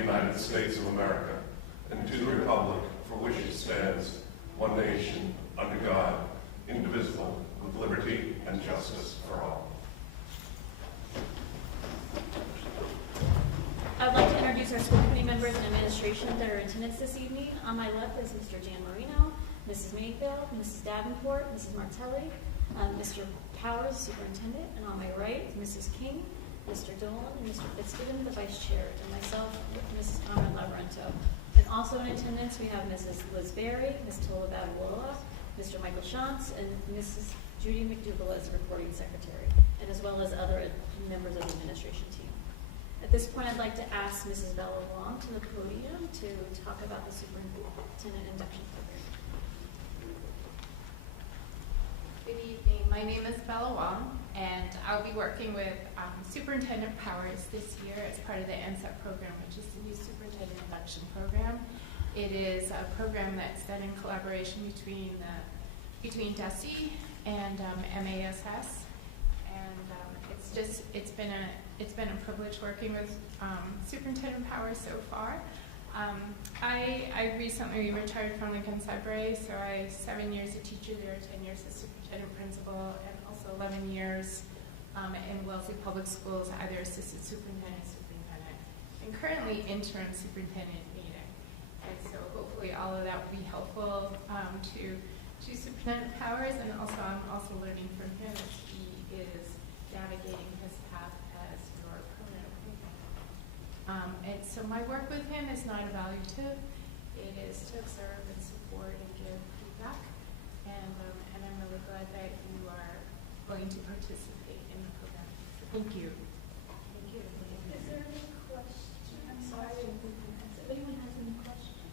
United States of America and to the republic for which it stands, one nation, under God, indivisible, with liberty and justice for all. I'd like to introduce our school committee members and administration that are in attendance this evening. On my left is Mr. Jan Marino, Mrs. Mayfield, Mrs. Davenport, Mrs. Martelli, Mr. Powers, superintendent, and on my right is Mrs. King, Mr. Dolan, and Mr. Fitzgibbon, the vice chair, and myself, Mrs. Conrad Lavarento. And also in attendance, we have Mrs. Liz Berry, Ms. Tola Badawala, Mr. Michael Shantz, and Mrs. Judy McDougall as the recording secretary, and as well as other members of the administration team. At this point, I'd like to ask Mrs. Bella Wong to the podium to talk about the superintendent induction program. Good evening. My name is Bella Wong, and I'll be working with Superintendent Powers this year as part of the NSEP program, which is the new Superintendent Induction Program. It is a program that's done in collaboration between DESE and MASS, and it's been a privilege working with Superintendent Powers so far. I recently retired from Lincoln Sudbury, so I 7 years a teacher there, 10 years as superintendent principal, and also 11 years in Wellesley Public Schools, either assistant superintendent, and currently interim superintendent meeting. And so hopefully all of that will be helpful to Superintendent Powers, and also I'm also learning from him as he is navigating his path as your permanent appointment. And so my work with him is not evaluative. It is to observe and support and give feedback. And I'm really glad that you are going to participate in the program. So thank you. Thank you. Is there any questions? I'm sorry. If anyone has any questions?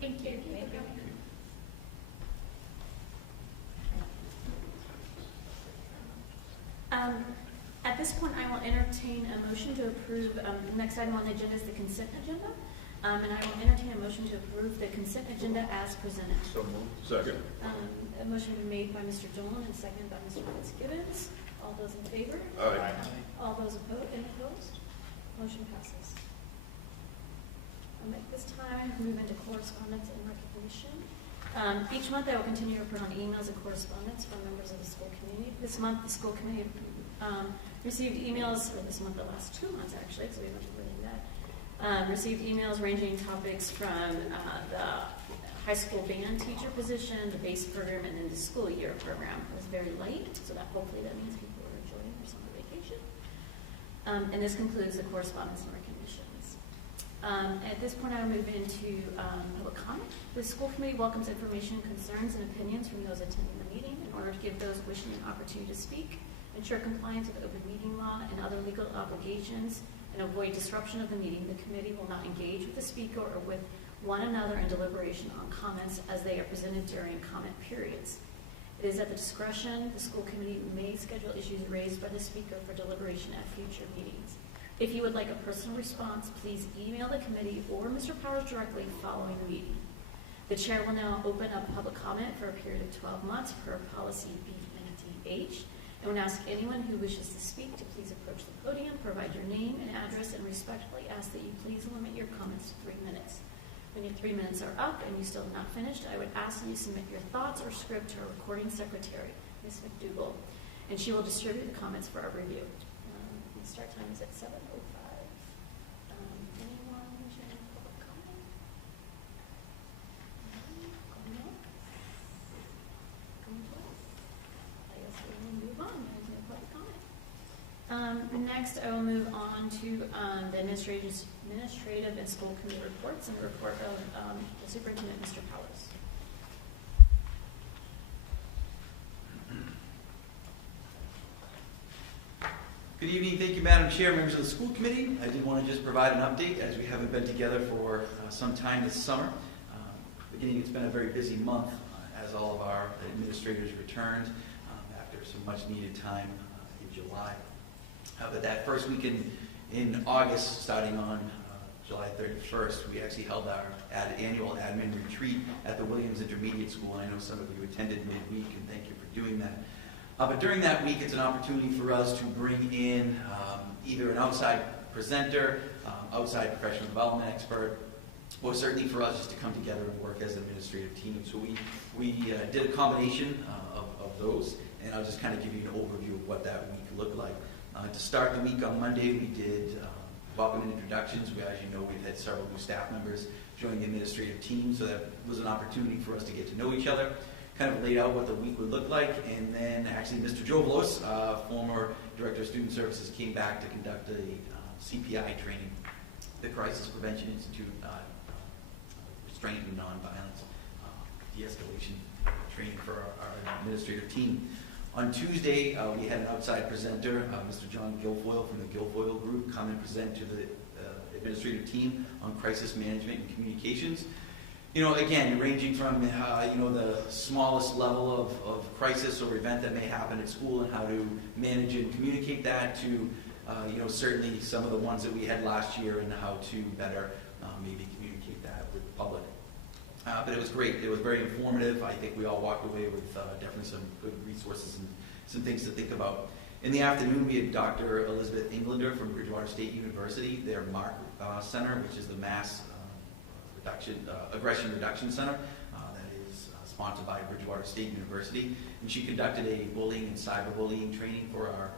Thank you. Thank you. At this point, I will entertain a motion to approve. The next item on the agenda is the consent agenda. And I will entertain a motion to approve the consent agenda as presented. So moved. Second. A motion been made by Mr. Dolan and seconded by Mr. Fitzgibbons. All those in favor? Aye. All those opposed? Motion passes. At this time, move into correspondence and recognition. Each month, I will continue to report on emails and correspondence from members of the school community. This month, the school committee received emails, or this month, the last 2 months actually, so we went to reading that. Received emails ranging topics from the high school band teacher position, the base program, and then the school year program. It was very late, so that hopefully that means people are enjoying their summer vacation. And this concludes the correspondence and recognitions. At this point, I will move into public comment. The school committee welcomes information, concerns, and opinions from those attending the meeting in order to give those wishing an opportunity to speak, ensure compliance with open meeting law and other legal obligations, and avoid disruption of the meeting. The committee will not engage with the speaker or with one another in deliberation on comments as they are presented during comment periods. It is at the discretion. The school committee may schedule issues raised by the speaker for deliberation at future meetings. If you would like a personal response, please email the committee or Mr. Powers directly following the meeting. The chair will now open up public comment for a period of 12 months per policy BNDH. I would ask anyone who wishes to speak to please approach the podium, provide your name and address, and respectfully ask that you please limit your comments to 3 minutes. When your 3 minutes are up and you still have not finished, I would ask that you submit your thoughts or script to our recording secretary, Ms. McDougall, and she will distribute the comments for our review. The start time is at 7:05. Anyone wishing any public comment? No? Going twice? I guess we will move on. There's no public comment. Next, I will move on to the administrative and school committee reports and the report of the superintendent, Mr. Powers. Good evening. Thank you, Madam Chair, members of the school committee. I did want to just provide an update as we haven't been together for some time this summer. It's been a very busy month as all of our administrators returned after some much needed time in July. But that first week in August, starting on July 31st, we actually held our annual admin retreat at the Williams Intermediate School. And I know some of you attended midweek, and thank you for doing that. But during that week, it's an opportunity for us to bring in either an outside presenter, outside professional development expert, or certainly for us just to come together and work as an administrative team. So we did a combination of those, and I'll just kind of give you an overview of what that week looked like. To start the week on Monday, we did welcome and introductions. As you know, we've had several new staff members join the administrative team, so that was an opportunity for us to get to know each other, kind of laid out what the week would look like, and then actually Mr. Jovelos, former Director of Student Services, came back to conduct a CPI training, the Crisis Prevention Institute Restraint and Nonviolence De-escalation training for our administrative team. On Tuesday, we had an outside presenter, Mr. John Guilfoyle from the Guilfoyle Group, come and present to the administrative team on crisis management and communications. Again, ranging from the smallest level of crisis or event that may happen at school and how to manage and communicate that to certainly some of the ones that we had last year and how to better maybe communicate that with the public. But it was great. It was very informative. I think we all walked away with definitely some good resources and some things to think about. In the afternoon, we had Dr. Elizabeth Englander from Bridgewater State University, their MARC Center, which is the Mass Aggression Reduction Center that is sponsored by Bridgewater State University. And she conducted a bullying and cyberbullying training for our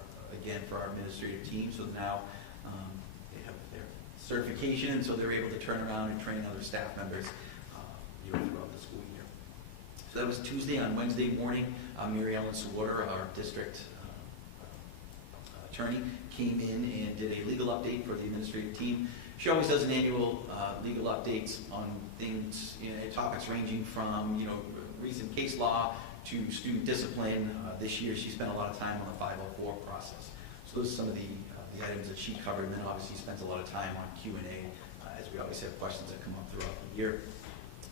administrative team. So now they have their certification, and so they're able to turn around and train other staff members throughout the school year. So that was Tuesday. On Wednesday morning, Mary Ellen Swarter, our district attorney, came in and did a legal update for the administrative team. She always does an annual legal updates on things, topics ranging from recent case law to student discipline. This year, she spent a lot of time on the 504 process. So those are some of the items that she covered, and then obviously spends a lot of time on Q&A, as we always have questions that come up throughout the year.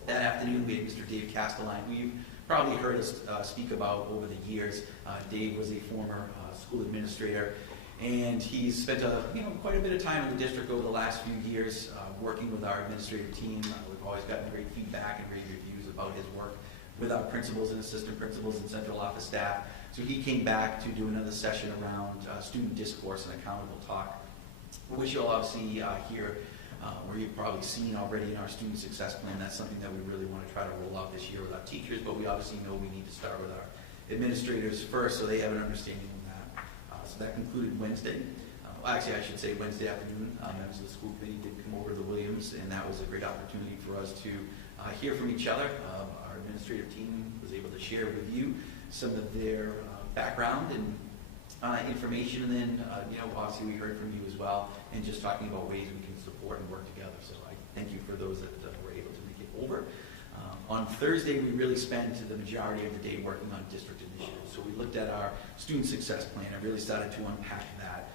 That afternoon, we had Mr. Dave Castelline, who you've probably heard us speak about over the years. Dave was a former school administrator, and he's spent quite a bit of time in the district over the last few years working with our administrative team. We've always gotten great feedback and great reviews about his work with our principals and assistant principals and central office staff. So he came back to do another session around student discourse and accountable talk, which you'll obviously hear where you've probably seen already in our student success plan. That's something that we really want to try to roll out this year with our teachers, but we obviously know we need to start with our administrators first so they have an understanding of that. So that concluded Wednesday. Actually, I should say Wednesday afternoon, members of the school committee did come over to the Williams, and that was a great opportunity for us to hear from each other. Our administrative team was able to share with you some of their background and information, and then obviously we heard from you as well, and just talking about ways we can support and work together. So I thank you for those that were able to make it over. On Thursday, we really spent the majority of the day working on district initiatives. So we looked at our student success plan and really started to unpack that.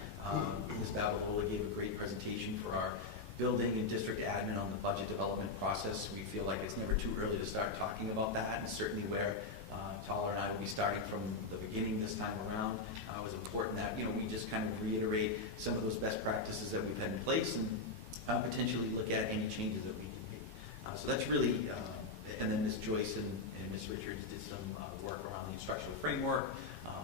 Ms. Babahola gave a great presentation for our building and district admin on the budget development process. We feel like it's never too early to start talking about that, and certainly where Tyler and I will be starting from the beginning this time around. It was important that we just kind of reiterate some of those best practices that we've had in place and potentially look at any changes that we can make. So that's really, and then Ms. Joyce and Ms. Richards did some work around the instructional framework.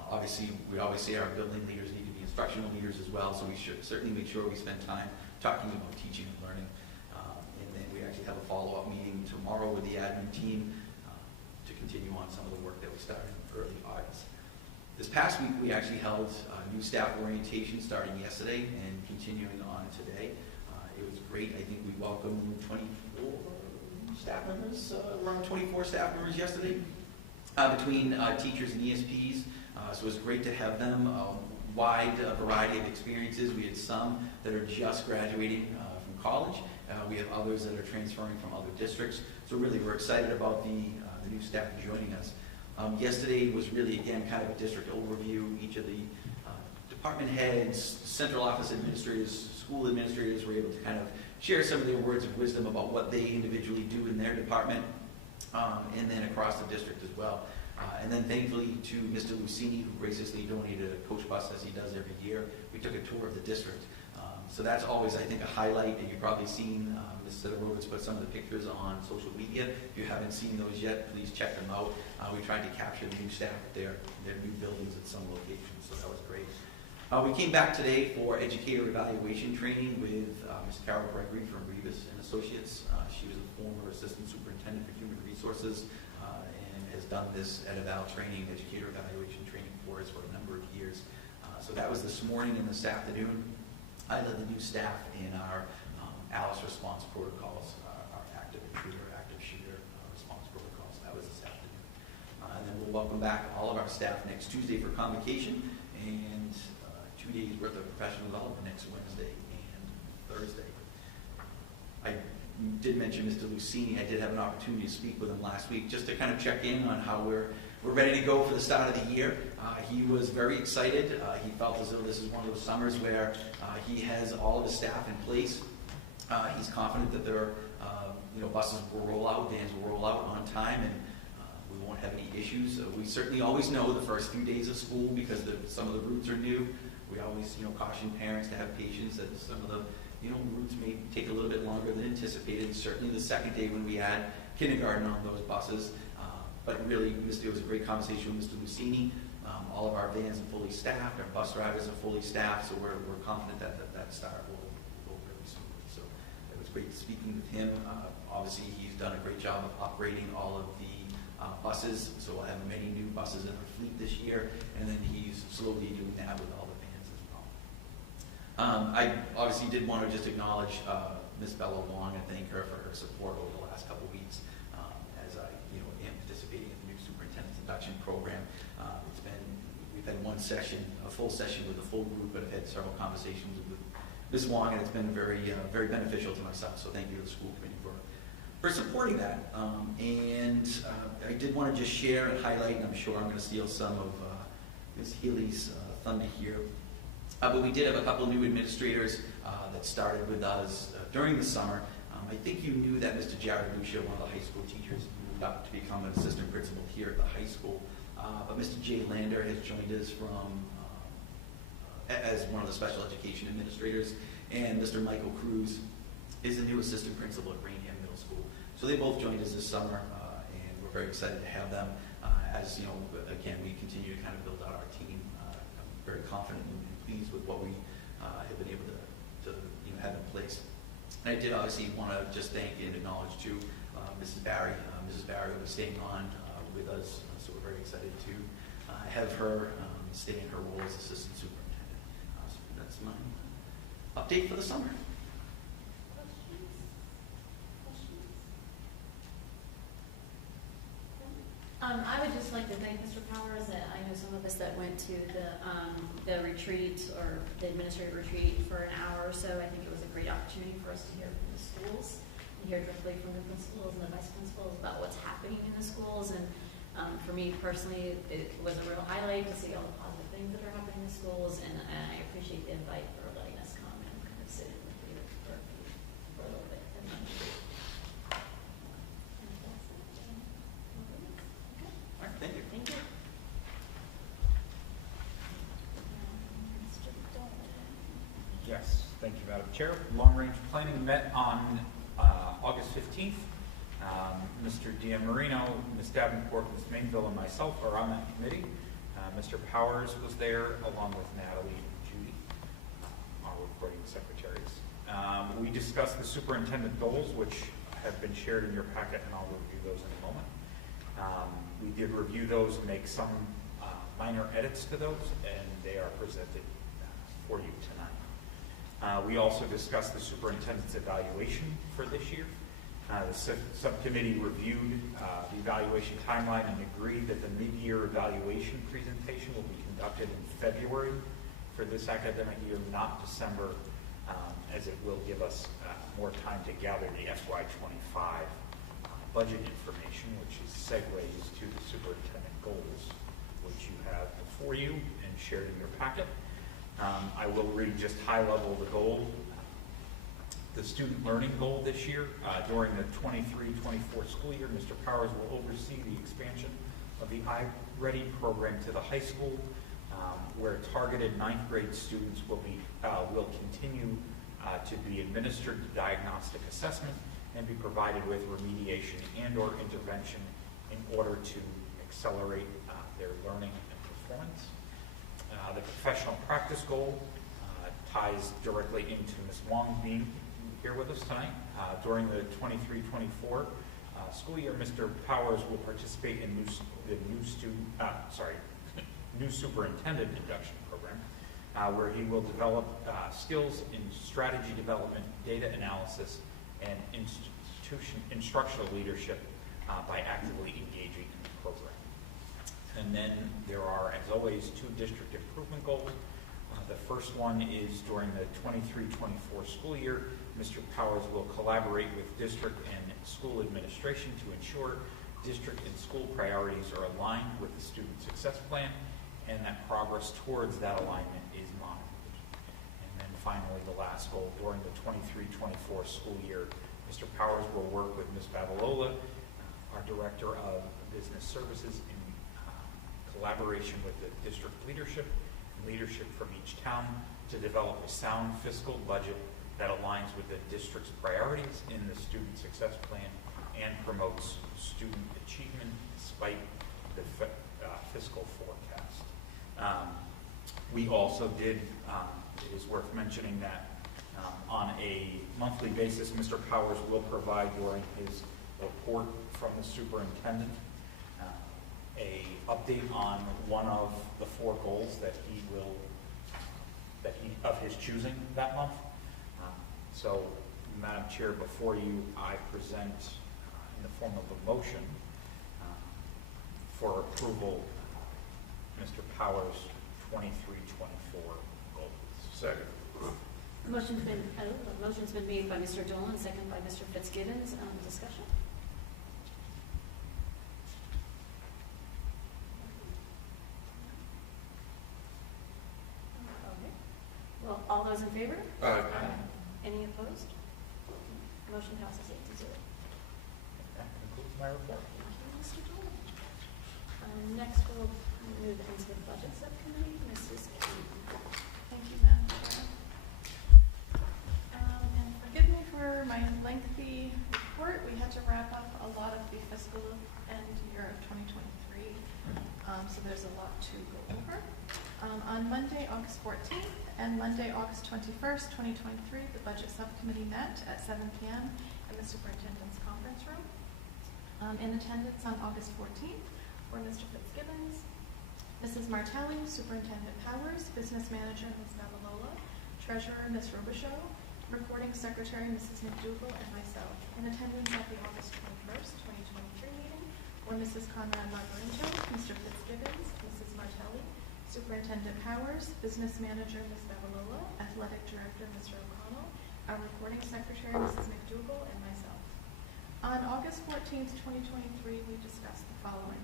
Obviously, we always say our building leaders need to be instructional leaders as well, so we should certainly make sure we spend time talking about teaching and learning. And then we actually have a follow-up meeting tomorrow with the admin team to continue on some of the work that we started in early August. This past week, we actually held new staff orientation starting yesterday and continuing on today. It was great. I think we welcomed 24 staff members, around 24 staff members yesterday, between teachers and ESPs. So it was great to have them. Wide variety of experiences. We had some that are just graduating from college. We have others that are transferring from other districts. So really, we're excited about the new staff joining us. Yesterday was really, again, kind of a district overview. Each of the department heads, central office administrators, school administrators were able to kind of share some of their words of wisdom about what they individually do in their department, and then across the district as well. And then thankfully to Mr. Lucini, who graciously donated a coach bus as he does every year, we took a tour of the district. So that's always, I think, a highlight, and you've probably seen Ms. Sidorowicz put some of the pictures on social media. If you haven't seen those yet, please check them out. We tried to capture the new staff at their new buildings at some locations, so that was great. We came back today for educator evaluation training with Ms. Carol Gregory from Rivas and Associates. She was a former assistant superintendent for human resources and has done this eval training, educator evaluation training for us for a number of years. So that was this morning and this afternoon. I led the new staff in our ALICE response protocols, our active intruder, active shooter response protocols. That was this afternoon. And then we'll welcome back all of our staff next Tuesday for convocation, and 2 days worth of professional development next Wednesday and Thursday. I did mention Mr. Lucini. I did have an opportunity to speak with him last week just to kind of check in on how we're ready to go for the start of the year. He was very excited. He felt as though this is one of those summers where he has all of his staff in place. He's confident that their buses will roll out, vans will roll out on time, and we won't have any issues. We certainly always know the first few days of school, because some of the routes are new. We always caution parents to have patience, that some of the routes may take a little bit longer than anticipated. Certainly the second day when we had kindergarten on those buses. But really, it was a great conversation with Mr. Lucini. All of our vans are fully staffed, our bus drivers are fully staffed, so we're confident that start will go really smoothly. So it was great speaking with him. Obviously, he's done a great job of upgrading all of the buses, so we'll have many new buses in our fleet this year, and then he's slowly doing that with all the vans as well. I obviously did want to just acknowledge Ms. Bella Wong and thank her for her support over the last couple of weeks as I am participating in the new superintendent's induction program. We've had one session, a full session with the full group, but I've had several conversations with Ms. Wong, and it's been very beneficial to myself, so thank you to the school committee for supporting that. I did want to just share and highlight, and I'm sure I'm going to steal some of Ms. Healy's thunder here, but we did have a couple of new administrators that started with us during the summer. I think you knew that Mr. Jared Lucia, one of the high school teachers, moved up to become an assistant principal here at the high school. But Mr. Jay Lander has joined us as one of the special education administrators, and Mr. Michael Cruz is the new assistant principal at Rainham Middle School. So they both joined us this summer, and we're very excited to have them. As again, we continue to kind of build out our team. I'm very confident and pleased with what we have been able to have in place. And I did obviously want to just thank and acknowledge too Mrs. Barry. Mrs. Barry will be staying on with us, so we're very excited to have her stay in her role as assistant superintendent. So that's my update for the summer. I would just like to thank Mr. Powers. I know some of us that went to the retreat, or the administrative retreat, for an hour or so. I think it was a great opportunity for us to hear from the schools, and hear directly from the principals and the vice principals about what's happening in the schools. And for me personally, it was a real highlight to see all the positive things that are happening in the schools, and I appreciate the invite for letting us come and kind of sit in with you for a little bit. Thank you. Thank you. Yes, thank you, Madam Chair. Long-range planning met on August 15th. Mr. Diamarino, Ms. Davenport, Ms. Mainville, and myself are on that committee. Mr. Powers was there, along with Natalie and Judy, our reporting secretaries. We discussed the superintendent goals, which have been shared in your packet, and I'll review those in a moment. We did review those and make some minor edits to those, and they are presented for you tonight. We also discussed the superintendent's evaluation for this year. The subcommittee reviewed the evaluation timeline and agreed that the mid-year evaluation presentation will be conducted in February for this academic year, not December, as it will give us more time to gather the FY25 budget information, which is segues to the superintendent goals, which you have before you and shared in your packet. I will read just high level the goal. The student learning goal this year, during the 23-24 school year, Mr. Powers will oversee the expansion of the iReady program to the high school, where targeted 9th grade students will continue to be administered diagnostic assessment and be provided with remediation and or intervention in order to accelerate their learning and performance. The professional practice goal ties directly into Ms. Wong being here with us tonight. During the 23-24 school year, Mr. Powers will participate in the new superintendent induction program, where he will develop skills in strategy development, data analysis, and instructional leadership by actively engaging in the program. And then there are, as always, 2 district improvement goals. The first one is during the 23-24 school year, Mr. Powers will collaborate with district and school administration to ensure district and school priorities are aligned with the student success plan and that progress towards that alignment is monitored. And then finally, the last goal, during the 23-24 school year, Mr. Powers will work with Ms. Babalola, our Director of Business Services, in collaboration with the district leadership and leadership from each town to develop a sound fiscal budget that aligns with the district's priorities in the student success plan and promotes student achievement despite the fiscal forecast. We also did, it is worth mentioning that on a monthly basis, Mr. Powers will provide during his report from the superintendent a update on one of the 4 goals that he of his choosing that month. So, Madam Chair, before you, I present in the form of a motion for approval Mr. Powers' 23-24 goals. Second. Motion's been made by Mr. Dolan, second by Mr. Fitzgibbons. Discussion? Okay. Well, all those in favor? Aye. Any opposed? Motion passes 8-0. That concludes my report. Thank you, Mr. Dolan. Next, we'll move into the budget subcommittee. Mrs. King. Thank you, Madam Chair. And forgive me for my lengthy report. We had to wrap up a lot of the fiscal end year of 2023, so there's a lot to go over. On Monday, August 14th and Monday, August 21st, 2023, the Budget Subcommittee met at 7 p.m. in the Superintendent's Conference Room. In attendance on August 14th were Mr. Fitzgibbons, Mrs. Martelli, Superintendent Powers, Business Manager Ms. Babalola, Treasurer Ms. Robichaud, Recording Secretary Mrs. McDougall, and myself. In attendance at the August 21st, 2023 meeting were Mrs. Conrad Margarinto, Mr. Fitzgibbons, Mrs. Martelli, Superintendent Powers, Business Manager Ms. Babalola, Athletic Director Mr. O'Connell, our Recording Secretary Mrs. McDougall, and myself. On August 14th, 2023, we discussed the following.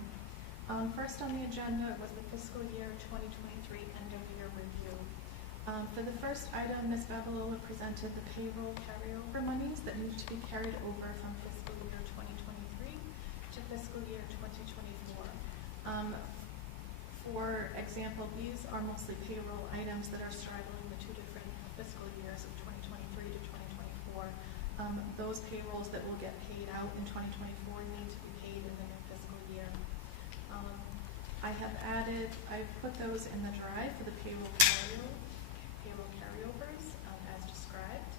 First on the agenda was the fiscal year 2023 end-of-year review. For the first item, Ms. Babalola presented the payroll carryover monies that need to be carried over from fiscal year 2023 to fiscal year 2024. For example, these are mostly payroll items that are straddling the 2 different fiscal years of 2023 to 2024. Those payrolls that will get paid out in 2024 need to be paid in the new fiscal year. I've put those in the drive for the payroll carryovers as described.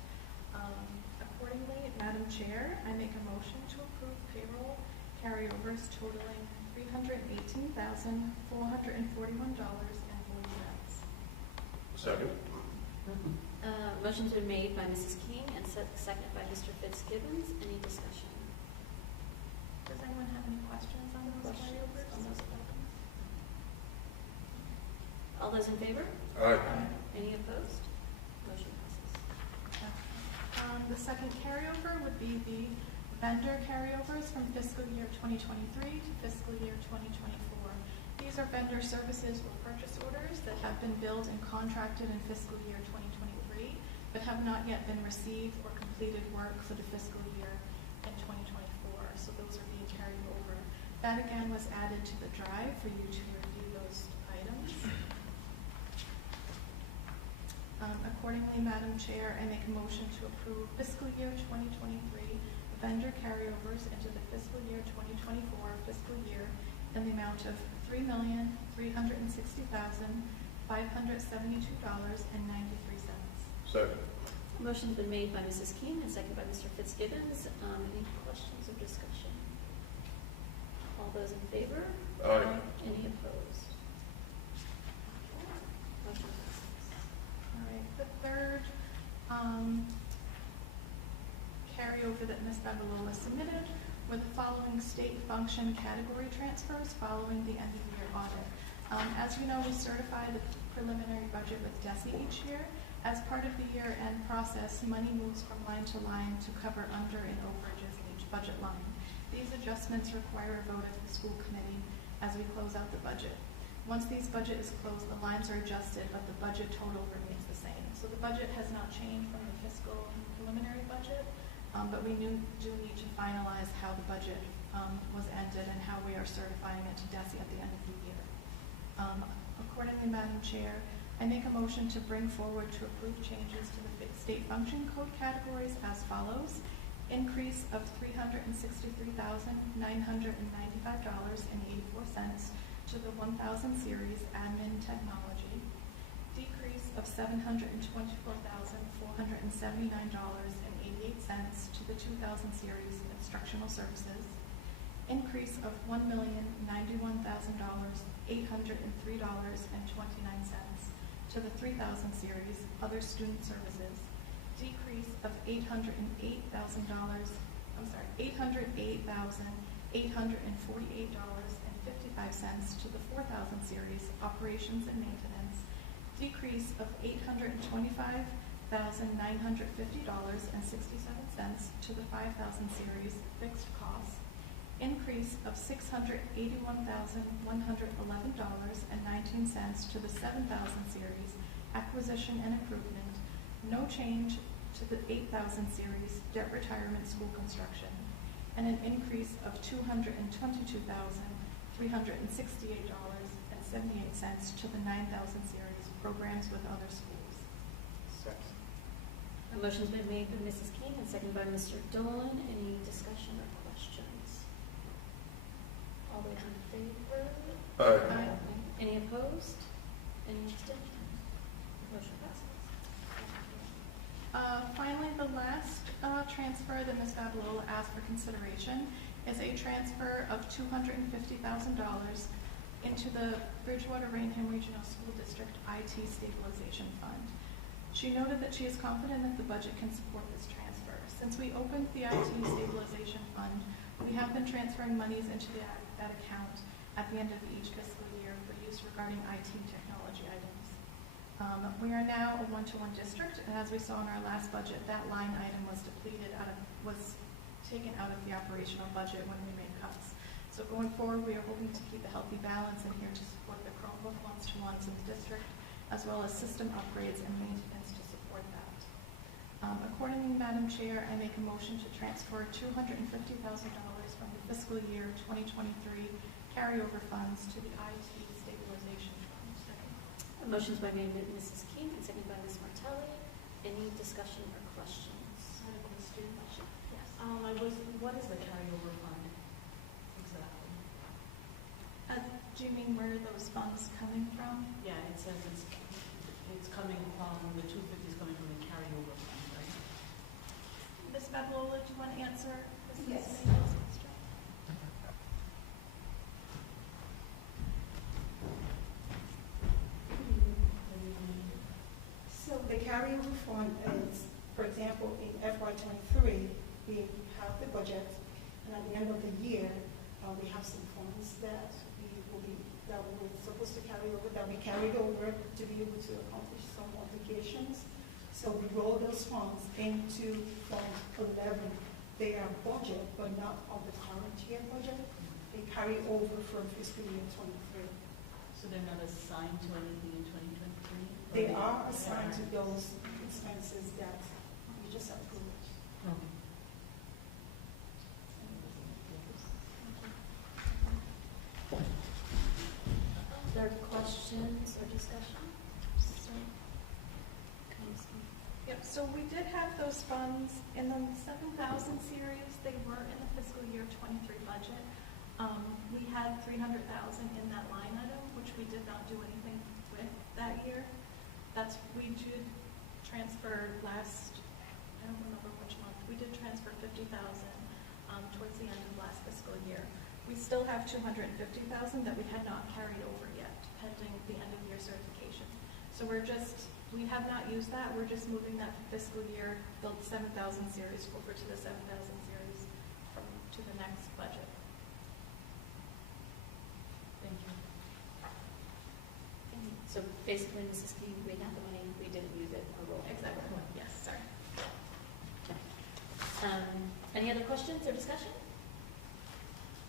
Accordingly, Madam Chair, I make a motion to approve payroll carryovers totaling $318,441.40. Second. Motion's been made by Mrs. King and seconded by Mr. Fitzgibbons. Any discussion? Does anyone have any questions on those carryovers? All those in favor? Aye. Any opposed? Motion passes. The second carryover would be the vendor carryovers from fiscal year 2023 to fiscal year 2024. These are vendor services or purchase orders that have been billed and contracted in fiscal year 2023, but have not yet been received or completed work for the fiscal year in 2024. So those are being carried over. That again was added to the drive for you to review those items. Accordingly, Madam Chair, I make a motion to approve fiscal year 2023 vendor carryovers into the fiscal year 2024 fiscal year in the amount of $3,360,392.50. $572.93. Second. Motion's been made by Mrs. King and seconded by Mr. Fitzgibbons. Any questions or discussion? All those in favor? Aye. Any opposed? Motion passes. All right, the third carryover that Ms. Babalola submitted were the following state function category transfers following the end of year audit. As you know, we certify the preliminary budget with DESE each year. As part of the year-end process, money moves from line to line to cover under and overages in each budget line. These adjustments require a vote of the school committee as we close out the budget. Once these budget is closed, the lines are adjusted, but the budget total remains the same. So the budget has not changed from the fiscal preliminary budget, but we do need to finalize how the budget was ended and how we are certifying it to DESE at the end of the year. Accordingly, Madam Chair, I make a motion to bring forward to approve changes to the state function code categories as follows. Increase of $363,995.84 to the 1000 series admin technology. Decrease of $724,479.88 to the 2000 series instructional services. Increase of $1,091,803.29 to the 3000 series other student services. Decrease of $808,848.55 to the 4000 series operations and maintenance. Decrease of $825,950.67 to the 5000 series fixed costs. Increase of $681,111.19 to the 7000 series acquisition and improvement. No change to the 8000 series debt retirement school construction, and an increase of $222,368.78 to the 9000 series programs with other schools. Second. A motion's been made by Mrs. King and seconded by Mr. Dolan. Any discussion or questions? All those in favor? Aye. Any opposed? Any abstentions? Motion passes. Finally, the last transfer that Ms. Babalola asked for consideration is a transfer of $250,000 into the Bridgewater Rainham Regional School District IT Stabilization Fund. She noted that she is confident that the budget can support this transfer. Since we opened the IT Stabilization Fund, we have been transferring monies into that account at the end of each fiscal year for use regarding IT technology items. We are now a one-to-one district, and as we saw in our last budget, that line item was taken out of the operational budget when we made cuts. So going forward, we are hoping to keep a healthy balance in here to support the Chromebook one-to-ones in the district, as well as system upgrades and maintenance to support that. Accordingly, Madam Chair, I make a motion to transfer $250,000 from the fiscal year 2023 carryover funds to the IT stabilization fund. A motion's been made by Mrs. King and seconded by Ms. Martelli. Any discussion or questions? I have a question. Yes. What is the carryover fund exactly? Do you mean where are those funds coming from? Yeah, it says it's coming from, the 250 is coming from the carryover fund, right? Ms. Babalola, do you want to answer? Yes. So the carryover fund is, for example, in FY23, we have the budget, and at the end of the year, we have some funds that we're supposed to carry over, that we carried over to be able to accomplish some obligations. So we roll those funds into Fund 11. They are budget, but not of the current year budget. They carry over from fiscal year 23. So they're not assigned to anything in 2023? They are assigned to those expenses that we just approved. Okay. Are there questions or discussion? Yep, so we did have those funds in the 7,000 series. They were in the fiscal year 23 budget. We had $300,000 in that line item, which we did not do anything with. that year. We did transfer last, I don't remember which month, we did transfer 50,000 towards the end of last fiscal year. We still have 250,000 that we had not carried over yet, pending the end of year certification. So we have not used that, we're just moving that fiscal year, the 7,000 series over to the 7,000 series to the next budget. Thank you. So basically, Mrs. Key, we got the money, we didn't use it, or roll. Exactly, yes, sorry. Any other questions or discussion?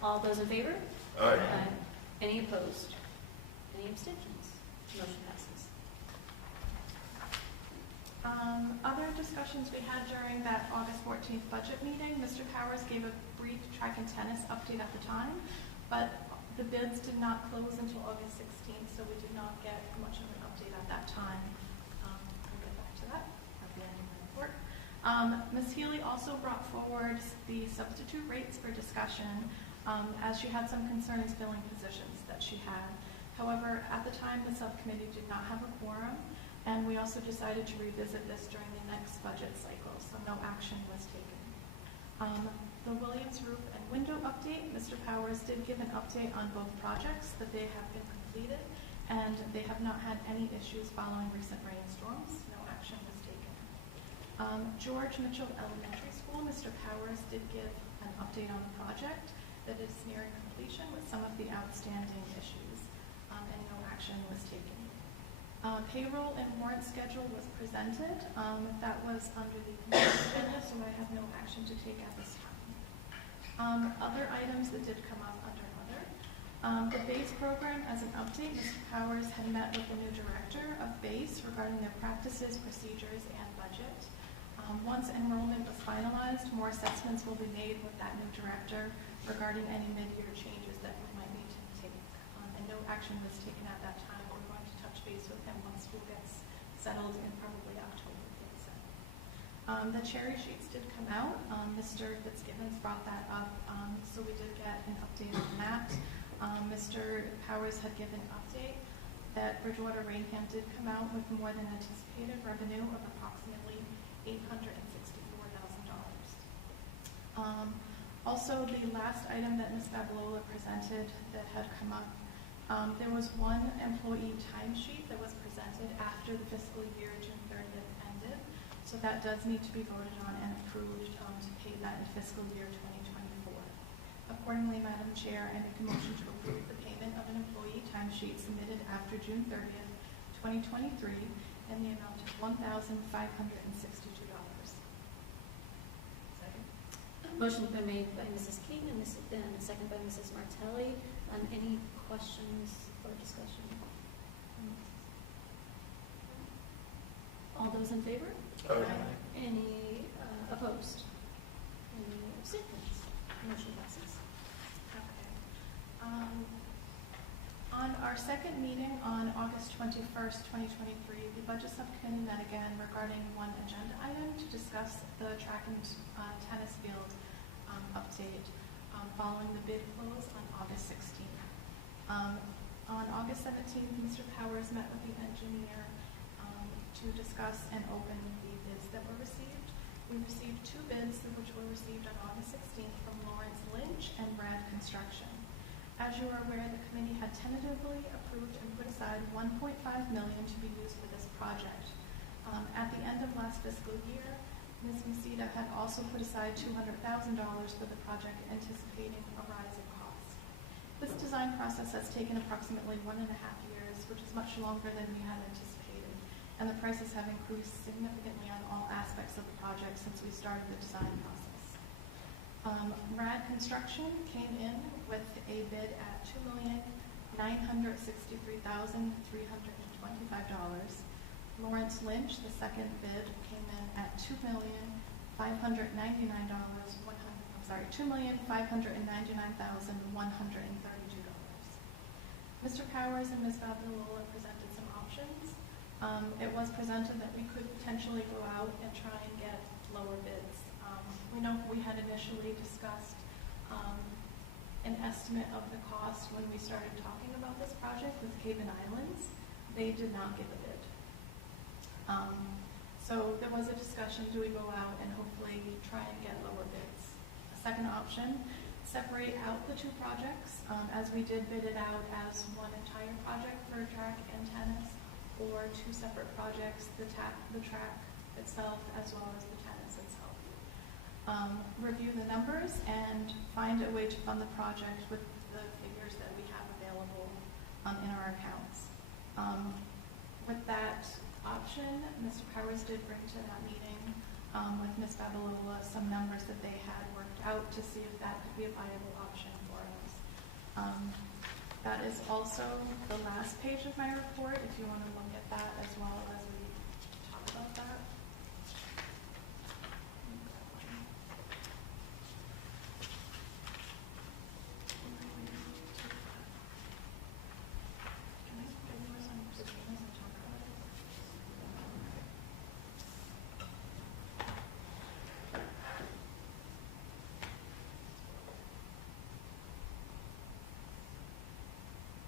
All those in favor? Aye. Any opposed? Any abstentions? Motion passes. Other discussions we had during that August 14th budget meeting, Mr. Powers gave a brief track and tennis update at the time, but the bids did not close until August 16th, so we did not get much of an update at that time. We'll get back to that at the end of the report. Ms. Healy also brought forward the substitute rates for discussion, as she had some concerns filling positions that she had. However, at the time, the subcommittee did not have a quorum, and we also decided to revisit this during the next budget cycle, so no action was taken. The Williams roof and window update, Mr. Powers did give an update on both projects, that they have been completed, and they have not had any issues following recent rainstorms. No action was taken. George Mitchell Elementary School, Mr. Powers did give an update on the project that is nearing completion with some of the outstanding issues, and no action was taken. Payroll and warrant schedule was presented. That was under the consent agenda, so I have no action to take at this time. Other items that did come up under other. The BASE program, as an update, Mr. Powers had met with the new director of BASE regarding their practices, procedures, and budget. Once enrollment was finalized, more assessments will be made with that new director regarding any mid-year changes that we might need to take. And no action was taken at that time. We're going to touch base with him once school gets settled in probably October. The cherry sheets did come out. Mr. Fitzgibbons brought that up, so we did get an update on that. Mr. Powers had given an update that Bridgewater Rainham did come out with more than anticipated revenue of approximately $864,000. Also, the last item that Ms. Babalola presented that had come up, there was one employee timesheet that was presented after the fiscal year June 30th ended. So that does need to be voted on and approved to pay that in fiscal year 2024. Accordingly, Madam Chair, I make a motion to approve the payment of an employee timesheet submitted after June 30th, 2023 in the amount of $1,562. Second. Motion's been made by Mrs. King and second by Mrs. Martelli. Any questions or discussion? All those in favor? Any opposed? Any abstentions? Motion passes. Okay. On our second meeting on August 21st, 2023, the Budget Subcommittee met again regarding one agenda item to discuss the track and tennis field update following the bid close on August 16th. On August 17th, Mr. Powers met with the engineer to discuss and open the bids that were received. We received two bids, which were received on August 16th from Lawrence Lynch and Brad Construction. As you are aware, the committee had tentatively approved and put aside $1.5 million to be used for this project. At the end of last fiscal year, Ms. Maceda had also put aside $200,000 for the project, anticipating a rise in cost. This design process has taken approximately 1.5 years, which is much longer than we had anticipated, and the prices have increased significantly on all aspects of the project since we started the design process. Rad Construction came in with a bid at $2,963,325. Lawrence Lynch, the second bid, came in at $2,599,132. Mr. Powers and Ms. Babalola presented some options. It was presented that we could potentially go out and try and get lower bids. We know we had initially discussed an estimate of the cost when we started talking about this project with Caven Islands. They did not give a bid. So there was a discussion, do we go out and hopefully try and get lower bids? A second option, separate out the two projects, as we did bid it out as one entire project for track and tennis, or two separate projects, the track itself as well as the tennis itself. Review the numbers and find a way to fund the project with the figures that we have available in our accounts. With that option, Mr. Powers did bring to that meeting with Ms. Babalola some numbers that they had worked out to see if that could be a viable option for us. That is also the last page of my report, if you want to look at that as well as we talk about that. Can I get yours on your screen as I talk about it?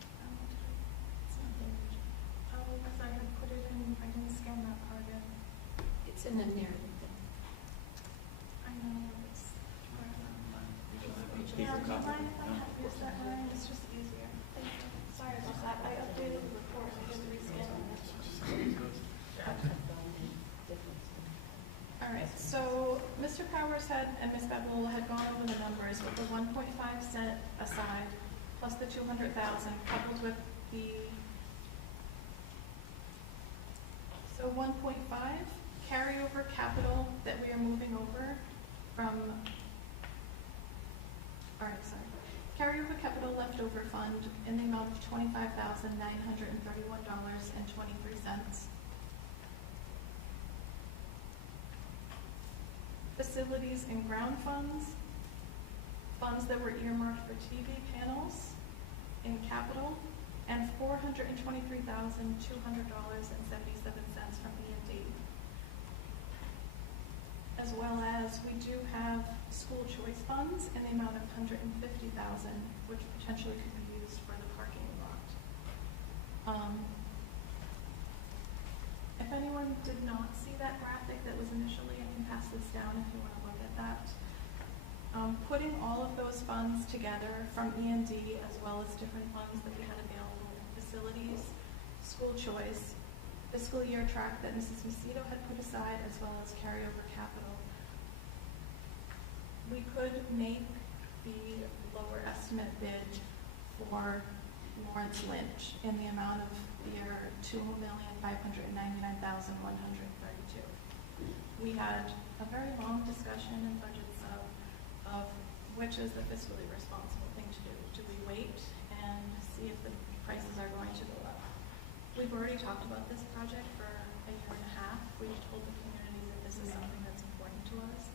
It's not there. Oh, because I had put it in, I didn't scan that part in. It's in the narrative. I know, it's. Keep your Yeah, do you copy. mind if I have this that way? It's just easier. Thank you. Sorry about that. I updated the report. I didn't rescan it. All right, so Mr. Powers had, and Ms. Babalola had gone over the numbers with the 1.5 set aside, plus the 200,000, coupled with the, so 1.5 carryover capital that we are moving over from, all right, sorry. Carryover capital leftover fund in the amount of $25,931.23. Facilities and ground funds, funds that were earmarked for TV panels in capital, and $423,200.77 from E&D. As well as we do have school choice funds in the amount of $150,000, which potentially could be used for the parking lot. If anyone did not see that graphic that was initially, I can pass this down if you want to look at that. Putting all of those funds together from E&D as well as different funds that we had available in facilities, school choice, fiscal year track that Mrs. Macedo had put aside, as well as carryover capital. We could make the lower estimate bid for Lawrence Lynch in the amount of year $2,599,132. We had a very long discussion in budgets of which is the fiscally responsible thing to do. Do we wait and see if the prices are going to go up? We've already talked about this project for a year and a half. We've told the community that this is something that's important to us.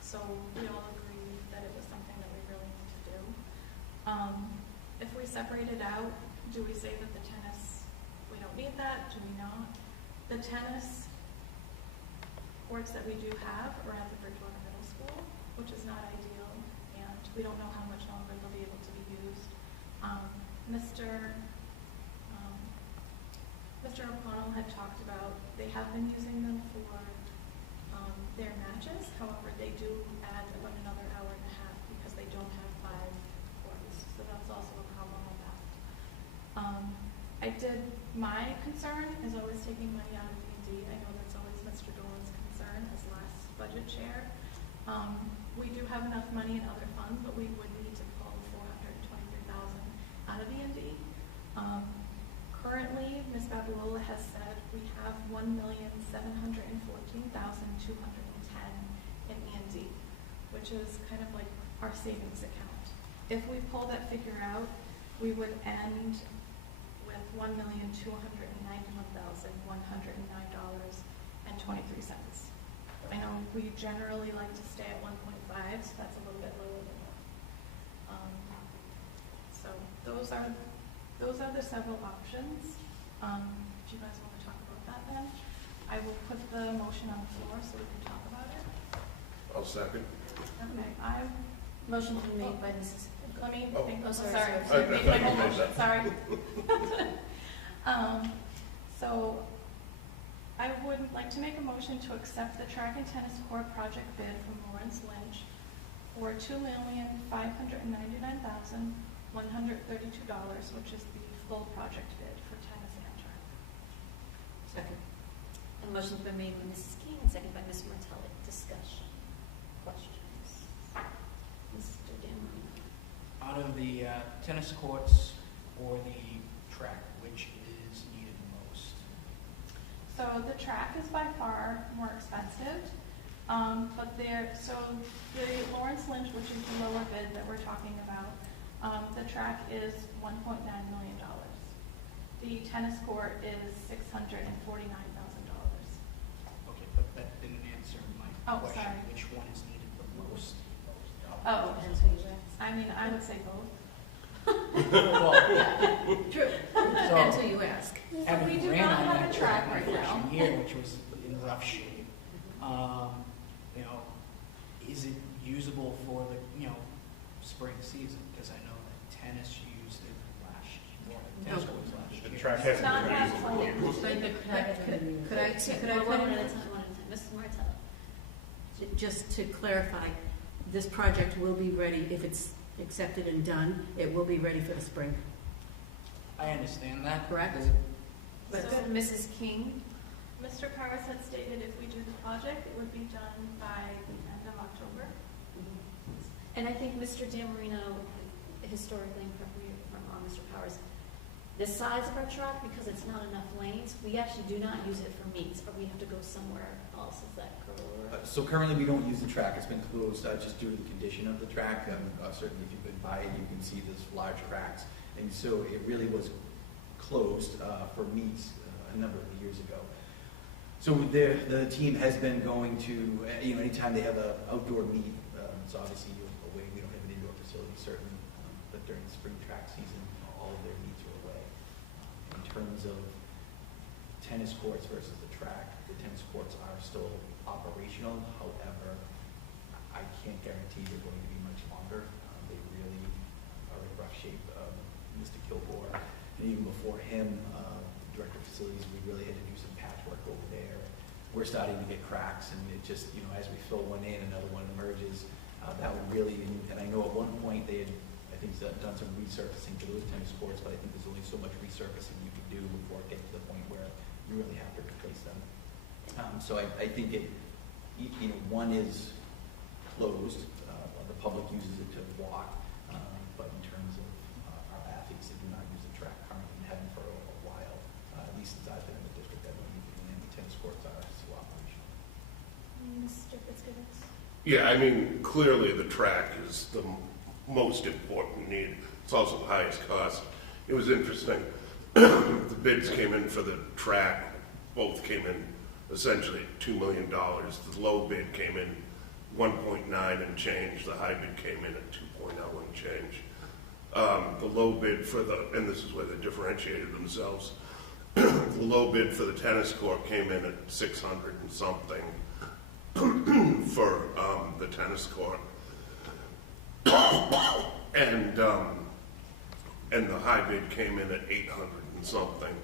So we all agreed that it was something that we really need to do. If we separate it out, do we say that the tennis, we don't need that? Do we not? The tennis courts that we do have are at the Bridgewater Middle School, which is not ideal, and we don't know how much longer they'll be able to be used. Mr. O'Connell had talked about they have been using them for their matches. However, they do add about another hour and a half because they don't have 5 courts. So that's also a problem with that. My concern is always taking money out of D&D. I know that's always Mr. Dolan's concern as last budget chair. We do have enough money in other funds, but we would need to pull $423,000 out of D&D. Currently, Ms. Babalola has said we have $1,714,210 in E&D, which is kind of like our savings account. If we pull that figure out, we would end with $1,291,109.23. I know we generally like to stay at 1.5, so that's a little bit lower than that. So those are the several options. Do you guys want to talk about that then? I will put the motion on the floor so we can talk about it. I'll second. Okay, Motion been made by Mrs. let me, Oh. think, Oh, sorry, sorry. sorry. I made my I thought you motion, made that. sorry. So I would like to make a motion to accept the track and tennis court project bid from Lawrence Lynch for $2,599,132, which is the full project bid for tennis and track. Second. A motion's been made by Mrs. King and seconded by Ms. Martelli. Discussion. Questions? Mr. Damon. Out of the tennis courts or the track, which is needed most? So the track is by far more expensive, so the Lawrence Lynch, which is the lower bid that we're talking about, the track is $1.9 million. The tennis court is $649,000. Okay, but that didn't answer my Oh, question. sorry. Which one is needed the most? Oh, Depends who you ask. I mean, I would say both. Well, True. Depends who you ask. So we having do ran not on have that a track my right freshman now. year, which was in rough shape, you know, is it usable for the, spring season? Because I know that tennis used it last year, tennis courts last year. The track Does hasn't not been have used. full. Could I One at a time, Mrs. Martelli. just to clarify, this project will be ready, if it's accepted and done, it will be ready for the spring. I understand that. Correct. Does it- But So- Mrs. King, Mr. Powers had stated if we do the project, it would be done by the end of October. and I think Mr. Damorino, historically, and correct me if I'm wrong, Mr. Powers, the size of our track, because it's not enough lanes, we actually do not use it for meets, or we have to go somewhere else. Is that correct? So currently, we don't use the track. It's been closed just due to the condition of the track. Certainly, if you've been by it, you can see there's large cracks. And so it really was closed for meets a number of years ago. So the team has been going to, anytime they have an outdoor meet, so obviously you're away, we don't have an indoor facility certainly, but during the spring track season, all of their meets are away. In terms of tennis courts versus the track, the tennis courts are still operational. However, I can't guarantee they're going to be much longer. They really are in rough shape. Mr. Kilgore, and even before him, Director of Facilities, we really had to do some patchwork over there. We're starting to get cracks, and it just, as we fill one in, another one emerges. That would really, and I know at one point they had, I think, done some resurfacing to those tennis courts, but I think there's only so much resurfacing you can do before it gets to the point where you really have to replace them. So I think one is closed, the public uses it to walk, but in terms of our athletes, they do not use the track currently and haven't for a while, at least since I've been in the district, I don't even, and the tennis courts are still operational. Mr. Fitzgibbons. Yeah, I mean, clearly the track is the most important need. It's also the highest cost. It was interesting. The bids came in for the track, both came in essentially at $2 million. The low bid came in 1.9 and change. The high bid came in at 2.0 and change. The low bid for and this is where they differentiated themselves, the low bid for the tennis court came in at 600 and something for the tennis court. And the high bid came in at 800 and something.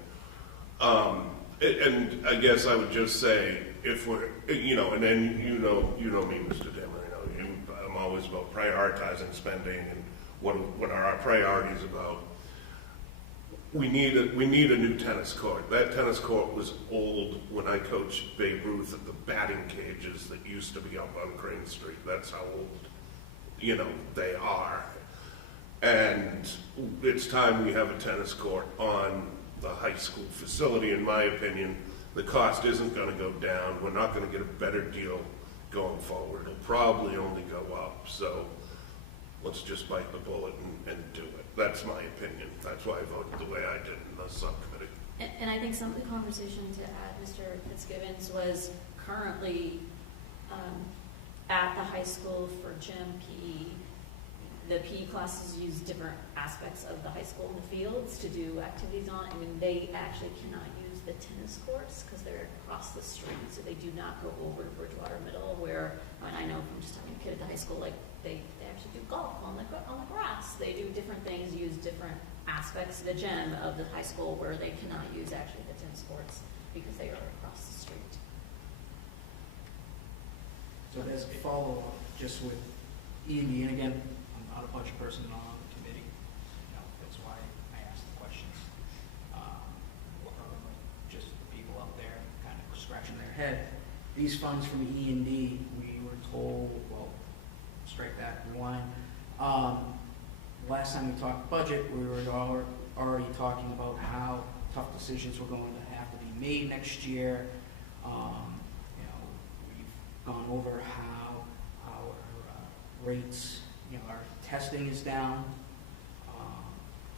And I guess I would just say, if we're, and then you know me, Mr. Demmer, I'm always about prioritizing spending and what are our priorities about. We need a new tennis court. That tennis court was old when I coached Babe Ruth at the batting cages that used to be up on Crane Street. That's how old, they are. And it's time we have a tennis court on the high school facility, in my opinion. The cost isn't going to go down. We're not going to get a better deal going forward. It'll probably only go up. So let's just bite the bullet and do it. That's my opinion. That's why I voted the way I did in the subcommittee. And I think some of the conversation to add, Mr. Fitzgibbons, was currently at the high school for gym, PE. The PE classes use different aspects of the high school in the fields to do activities on. I mean, they actually cannot use the tennis courts because they're across the street, so they do not go over to Bridgewater Middle, where, I know from just having a kid at the high school, like they actually do golf on the grass. They do different things, use different aspects aspects, the gym of the high school where they cannot use actually the tennis courts because they are across the street. So as a follow-up, just with E&D, and again, I'm not a budget person on the committee, you know, that's why I asked the questions. Just people out there kind of scratching their head. These funds from E&D, we were told, well, strike that, rewind. Last time we talked budget, we were already talking about how tough decisions were going to have to be made next year. You know, we've gone over how our rates, you know, our testing is down.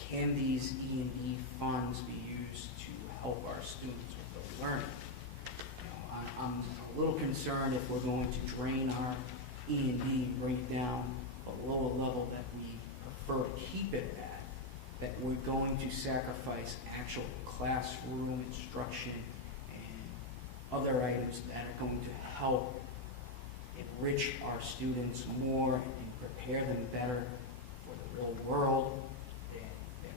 Can these E&D funds be used to help our students with their learning? You know, I'm a little concerned if we're going to drain our E&D, bring it down a lower level that we prefer to keep it at, that we're going to sacrifice actual classroom instruction and other items that are going to help enrich our students more and prepare them better for the real world, their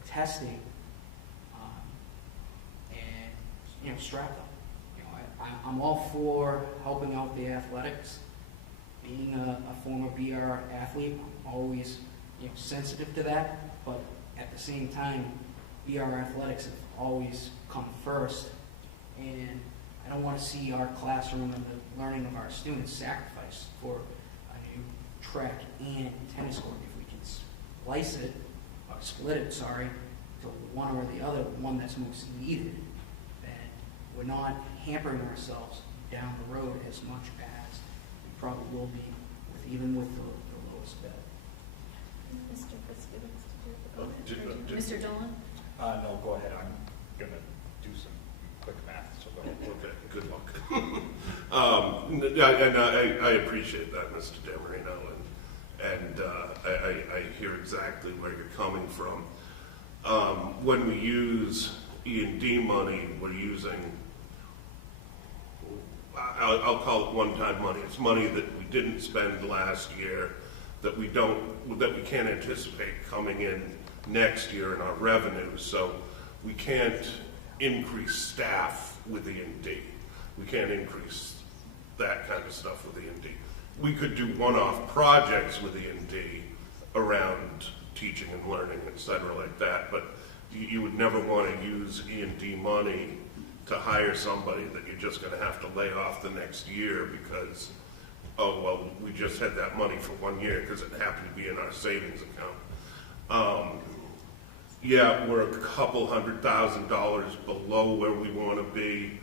testing, and, you know, strap them. You know, I'm all for helping out the athletics. Being a former BR athlete, I'm always, you know, sensitive to that, but at the same time, BR athletics have always come first, and I don't want to see our classroom and the learning of our students sacrificed for a new track and tennis court. If we can slice it, or split it, sorry, to one or the other, one that's most needed, then we're not hampering ourselves down the road as much as we probably will be even with the lowest bid. Mr. Fitzgibbons, Oh, did you have a comment? did- Mr. Dolan? No, go ahead. I'm going to do some quick math, so go ahead. Okay, good luck. And I appreciate that, Mr. DeMarino, and I hear exactly where you're coming from. When we use E&D money, we're using, I'll call it one-time money. It's money that we didn't spend last year, that we can't anticipate coming in next year in our revenues. So we can't increase staff with E&D. We can't increase that kind of stuff with E&D. We could do one-off projects with E&D around teaching and learning, et cetera, like that, but you would never want to use E&D money to hire somebody that you're just going to have to lay off the next year because, oh, well, we just had that money for 1 year because it happened to be in our savings account. Yeah, we're a couple $100,000 below where we want to be,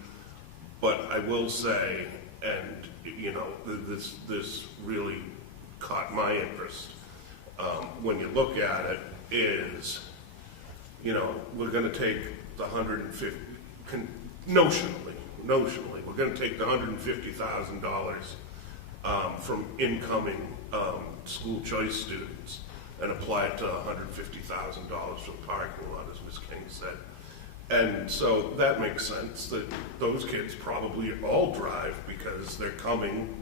but I will say, and you know, this really caught my interest when you look at it, is, you know, we're going to take the 150, notionally, we're going to take the $150,000 from incoming school choice students and apply it to $150,000 for the parking lot, as Ms. King said. And so that makes sense that those kids probably all drive because they're coming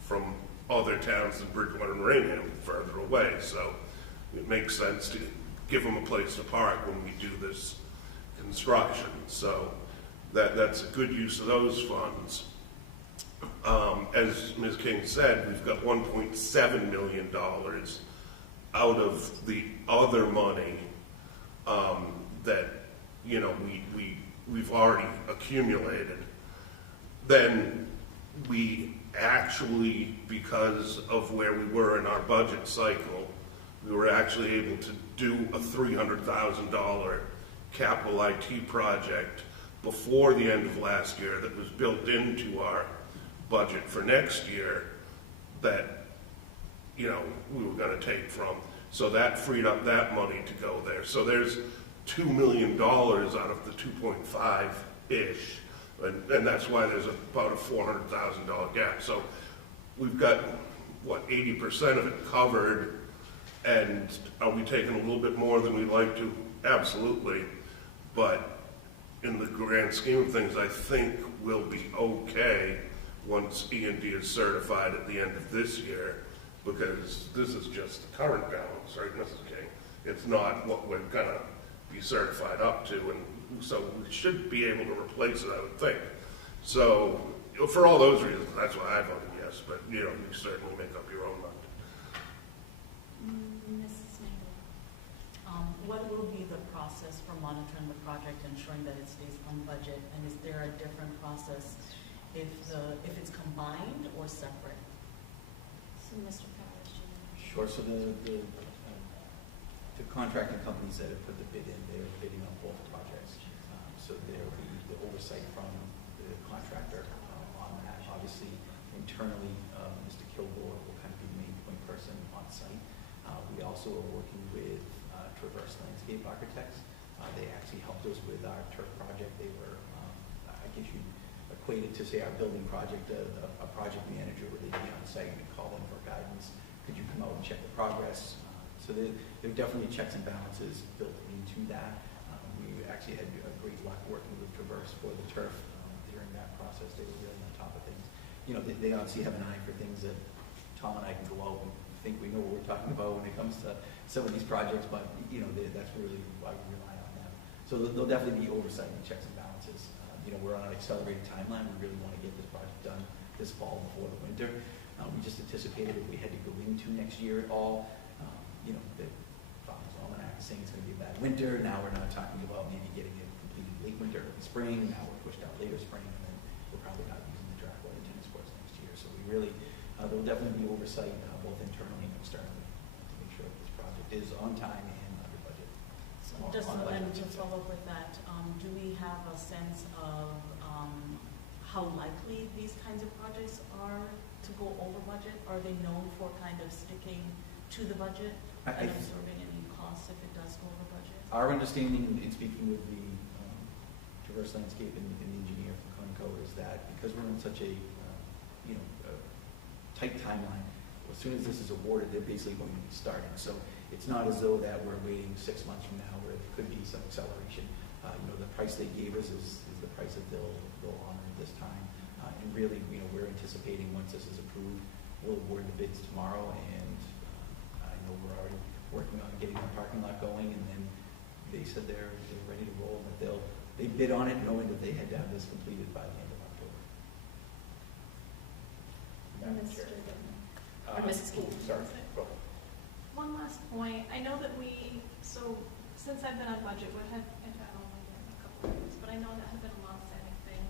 from other towns than Bridgewater and Rainham, further away. So it makes sense to give them a place to park when we do this construction. So that's a good use of those funds. As Ms. King said, we've got $1.7 million out of the other money that, you know, we've already accumulated. Then we actually, because of where we were in our budget cycle, we were actually able to do a $300,000 capital IT project before the end of last year that was built into our budget for next year that, you know, we were going to take from. So that freed up that money to go there. So there's $2 million out of the 2.5-ish, and that's why there's about a $400,000 gap. So we've got, what, 80% of it covered, and are we taking a little bit more than we'd like to? Absolutely. But in the grand scheme of things, I think we'll be okay once E&D is certified at the end of this year, because this is just the current balance, right, Mrs. King? It's not what we're gonna be certified up to, and so we should be able to replace it, I would think. So, for all those reasons, that's why I voted yes, but, you know, you certainly make up your own mind. Mrs. Mangum. What will be the process for monitoring the project, ensuring that it stays on budget? And is there a different process if it's combined or separate? So, Mr. Powers, Sure, so the contracting companies that have put the bid in, they're bidding on both projects. So there will be the oversight from the contractor on that. Obviously, internally, Mr. Kilgore will kind of be the main point person on site. We also are working with Traverse Landscape Architects. They actually helped us with our turf project. They were, I guess you equated to say our building project, a project manager where they'd be on site and call in for guidance. Could you come out and check the progress? So there are definitely checks and balances built into that. We actually had great luck working with Traverse for the turf during that process. They were really on top of things. You know, they obviously have an eye for things that Tom and I can go out and think we know what we're talking about when it comes to some of these projects, but, you know, that's really why we rely on them. So there'll definitely be oversight and checks and balances. You know, we're on an accelerated timeline. We really want to get this project done this fall before the winter. We just anticipated if we had to go into next year at all, you know, the Farmers Almanac is saying it's going to be a bad winter. Now we're not talking about maybe getting it completed late winter, early spring. Now we're pushed out later spring, and then we're probably not using the track water tennis courts next year. So we really, there will definitely be oversight both internally and externally to make sure that this project is on time and under budget. Just to follow up with that, do we have a sense of how likely these kinds of projects are to go over budget? Are they known for kind of sticking to the budget and absorbing any costs if it does go over budget? Our understanding in speaking with the Traverse Landscape and the engineer from Conco is that because we're in such a tight timeline, as soon as this is awarded, they're basically going to be starting. So it's not as though that we're waiting 6 months from now where there could be some acceleration. You know, the price they gave us is the price that they'll honor this time. And really, you know, we're anticipating once this is approved, we'll award the bids tomorrow, and I know we're already working on getting the parking lot going, and then they said they're ready to roll, but they bid on it knowing that they had to have this completed by the end of October. Madam Mr. Chair. Or Mrs. Keith. Sorry. Go. One last point. I know that since I've been on budget, what have, and I don't know, a couple of years, but I know that has been a long-standing thing.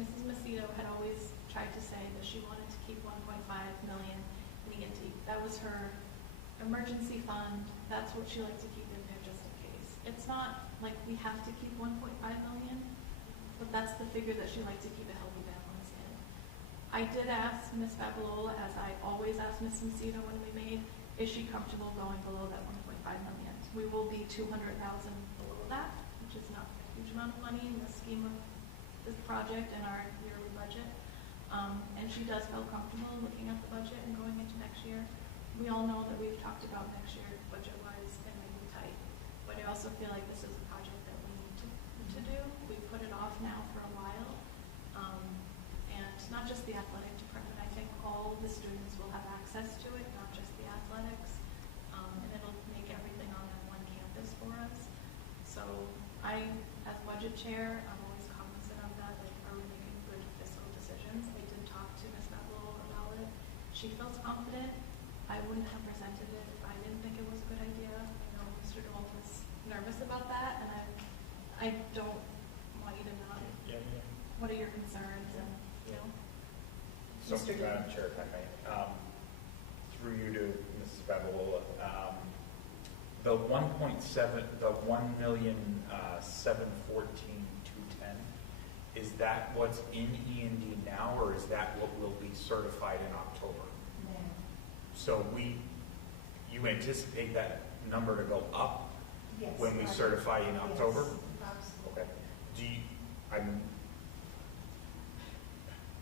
Mrs. Macedo had always tried to say that she wanted to keep 1.5 million in E&T. That was her emergency fund. That's what she liked to keep in there just in case. It's not like we have to keep 1.5 million, but that's the figure that she liked to keep a healthy balance in. I did ask Ms. Babalola, as I always ask Ms. Macedo when we made, is she comfortable going below that 1.5 million? We will be 200,000 below that, which is not a huge amount of money in the scheme of this project and our yearly budget. And she does feel comfortable looking at the budget and going into next year. We all know that we've talked about next year budget-wise and maybe tight, but I also feel like this is a project that we need to do. We put it off now for a while, and not just the athletic department. I think all the students will have access to it, not just the athletics, and it'll make everything on that one campus for us. So I, as budget chair, I'm always cognizant of that. Like, are we making good fiscal decisions? I did talk to Ms. Bablow about it. She feels confident. I wouldn't have presented it if I didn't think it was a good idea. I know Mr. Dole was nervous about that, and I don't want you to know. What are your concerns? And So, Madam Chair, if I may, through you to Mrs. Babalola, the 1,714,210, is that what's in E&D now, or is that what will be certified in October? No. So you anticipate that number to go up Yes. when we certify in October? Yes, absolutely. Okay.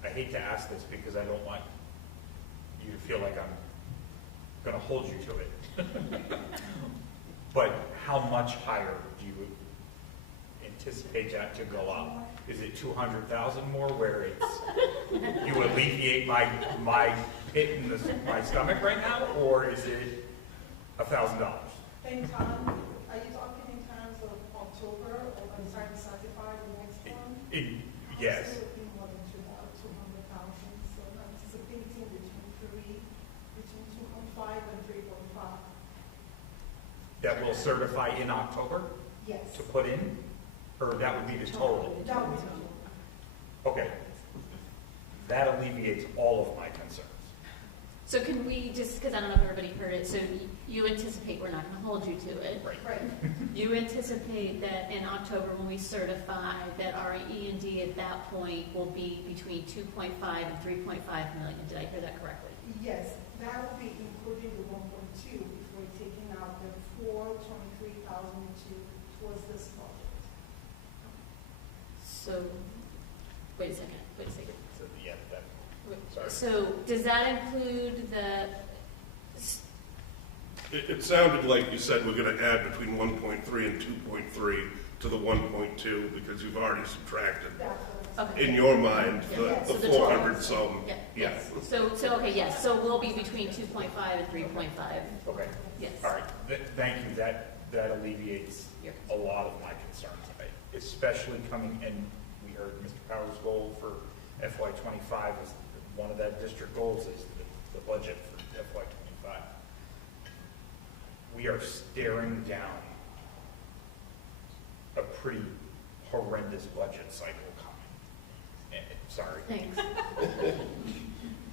I hate to ask this because I don't want you to feel like I'm going to hold you to it. But how much higher do you anticipate that to go up? Is it 200,000 more, where it's you alleviate my pit in my stomach right now, or is it $1,000? In terms, are you talking in terms of Yes. It would be more than 200,000, so that's a big thing between 2.5 and 3.5. That will certify in October Yes. to put in? Or that would be the total? That would be. Okay. That alleviates all of my concerns. So can we just, because I don't know if everybody heard it, so you anticipate, we're not going to hold you to it. Right. Right. You anticipate that in October, when we certify, that our E&D at that point will be between 2.5 and 3.5 million. Did I hear that correctly? Yes, that would be including the 1.2 if we're taking out the 423,000 towards this project. So, wait a second. So, yeah, that, Wait, Sorry. So does that include the, It sounded like you said we're gonna add between 1.3 and 2.3 to the 1.2 because you've already subtracted, That's what okay. in your mind, Yeah. the So the total- 400 some. Yeah, Yeah. yes. So, okay, yes, so we'll be between 2.5 and 3.5, okay. yes. All right, thank you. That alleviates Your a lot of my concerns, especially coming, and we heard Mr. Powers' goal for FY '25 is, one of that district goals is the budget for FY '25. We are staring down a pretty horrendous budget cycle coming. Sorry. Thanks.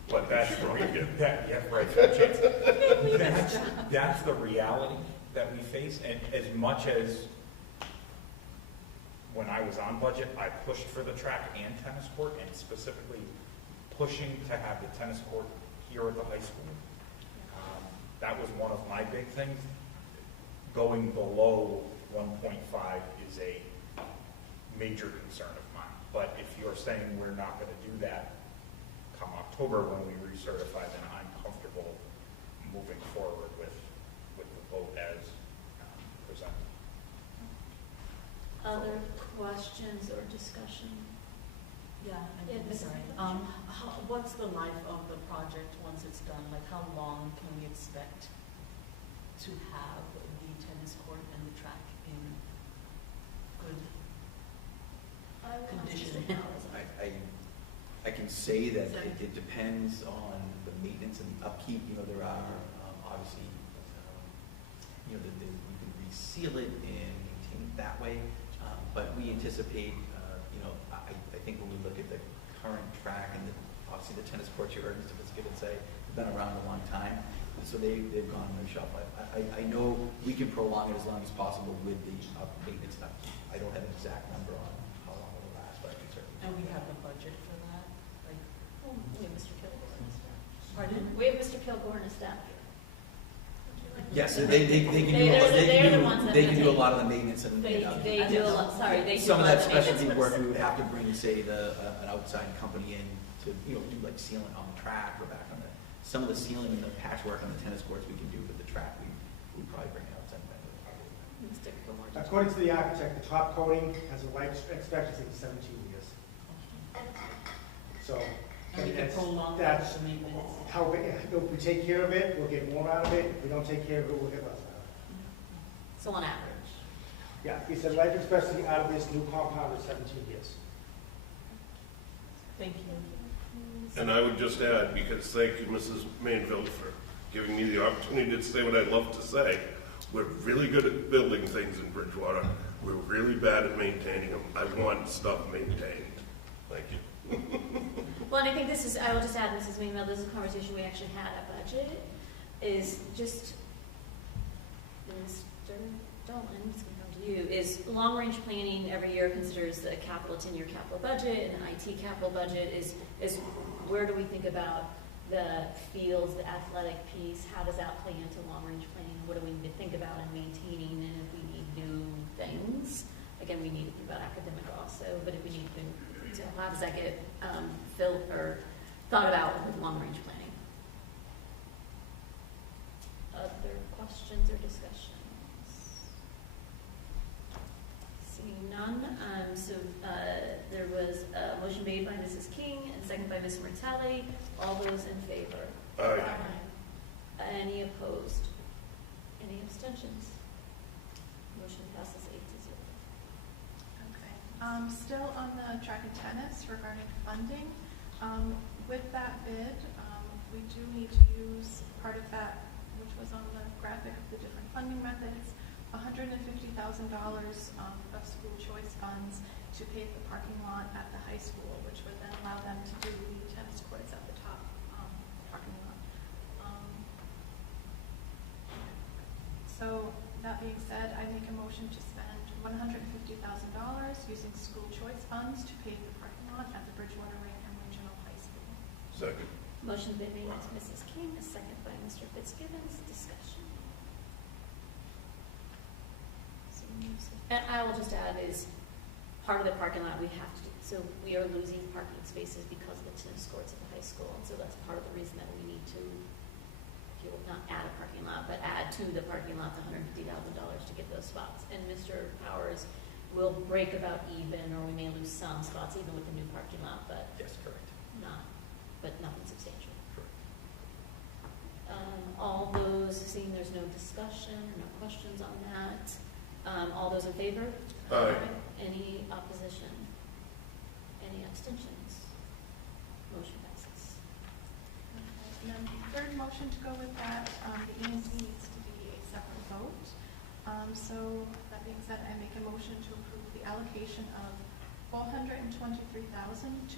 But that's the, that's the reality that we face, and as much as when I was on budget, I pushed for the track and tennis court, and specifically pushing to have the tennis court here at the high school. That was one of my big things. Going below 1.5 is a major concern of mine, but if you're saying we're not going to do that come October when we recertify, then I'm comfortable moving forward with the vote as presented. Other questions or discussion? Yeah, Yeah, I'm Mrs. sorry. Miller? What's the life of the project once it's done? Like, how long can we expect to have the tennis court and the track in good I will ask condition? Mr. Powers. I can say that it depends on the maintenance and the upkeep. You know, there are obviously, you can reseal it and maintain it that way. But we anticipate, I think when we look at the current track and obviously the tennis courts, you heard Mr. Fitzgibbon say, have been around a long time. So they've gone on their shelf life. I know we can prolong it as long as possible with the maintenance and upkeep. I don't have an exact number on how long it will last, but I can certainly. And we have the budget for that? Like, Oh, we have Mr. Kilgore and staff. pardon? We have Mr. Kilgore and staff here. Yes, they can do, They're the ones that they can do a maintain. lot of the maintenance and. They upkeep. do a lot, sorry, they do a Some of lot that of maintenance specialty for work, us. we would have to bring, say, an outside company in to, do like sealant on the track or back on some of the sealing and the patchwork on the tennis courts we can do with the track, we'd probably bring an outside vendor. Mr. Kilgore. According to the architect, the top coating has a life expectancy of 17 years. So, And we can prolong that's the maintenance? how, if we take care of it, we'll get more out of it. If we don't take care of it, we'll get less out of it. So on average. Yeah, he said life expectancy out of this new compound is 17 years. Thank you. And I would just add, because thank you, Mrs. Mainville, for giving me the opportunity to say what I'd love to say. We're really good at building things in Bridgewater. We're really bad at maintaining them. I want stuff maintained. Thank you. Well, and I think this is, I will just add, Mrs. Mainville, this is a conversation we actually had at budget, is just, Mr. Dolan, it's going to come to you, is long-range planning every year considers the capital, 10-year capital budget, and an IT capital budget is where do we think about the fields, the athletic piece, how does that play into long-range planning? What do we need to think about in maintaining, and if we need new things? Again, we need to think about academic also, but if we need to, so how does that get filled or thought about with long-range planning? Other questions or discussions? Seeing none, there was a motion made by Mrs. King and seconded by Ms. Mertelli. All those in favor? Aye. Any opposed? Any abstentions? Motion passes 8-0. Okay. Still on the track and tennis regarding funding, with that bid, we do need to use part of that, which was on the graphic, the different funding methods, $150,000 of school choice funds to pave the parking lot at the high school, which would then allow them to do the tennis courts at the top parking lot. So that being said, I make a motion to spend $150,000 using school choice funds to pave the parking lot at the Bridgewater Rainham Regional High School. Second. Motion been made by Mrs. King, a second by Mr. Fitzgibbons. Discussion. And I will just add is part of the parking lot we have to, so we are losing parking spaces because of the tennis courts at the high school. And so that's part of the reason that we need to, if you will, not add a parking lot, but add to the parking lot the $150,000 to get those spots. And Mr. Powers will break about even, or we may lose some spots even with the new parking lot, but Yes, correct. nothing substantial. Correct. All those, seeing there's no discussion or no questions on that, all those in favor? Aye. Any opposition? Any abstentions? Motion passes. And then the third motion to go with that, the EMC needs to be a separate vote. So that being said, I make a motion to approve the allocation of $423,200.77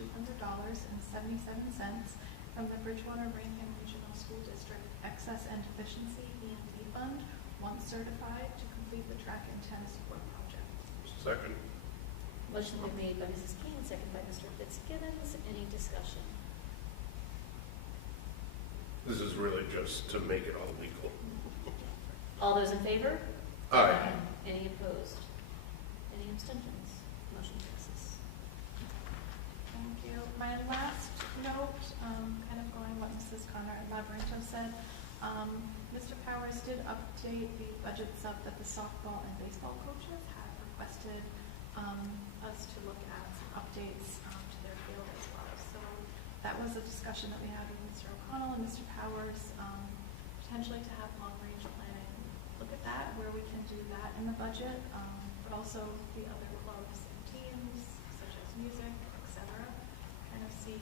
from the Bridgewater Rainham Regional School District Excess and Deficiency E&D Fund, once certified, to complete the track and tennis court project. Second. Motion been made by Mrs. King, second by Mr. Fitzgibbons. Any discussion? This is really just to make it all legal. All those in favor? Aye. Any opposed? Any abstentions? Motion passes. Thank you. My last note, kind of going what Mrs. Connor and Labyrinto said, Mr. Powers did update the budget sub that the softball and baseball coaches had requested us to look at some updates to their field as well. So that was a discussion that we had with Mr. O'Connell and Mr. Powers, potentially to have long-range planning look at that, where we can do that in the budget, but also the other clubs and teams, such as music, etc. Kind of see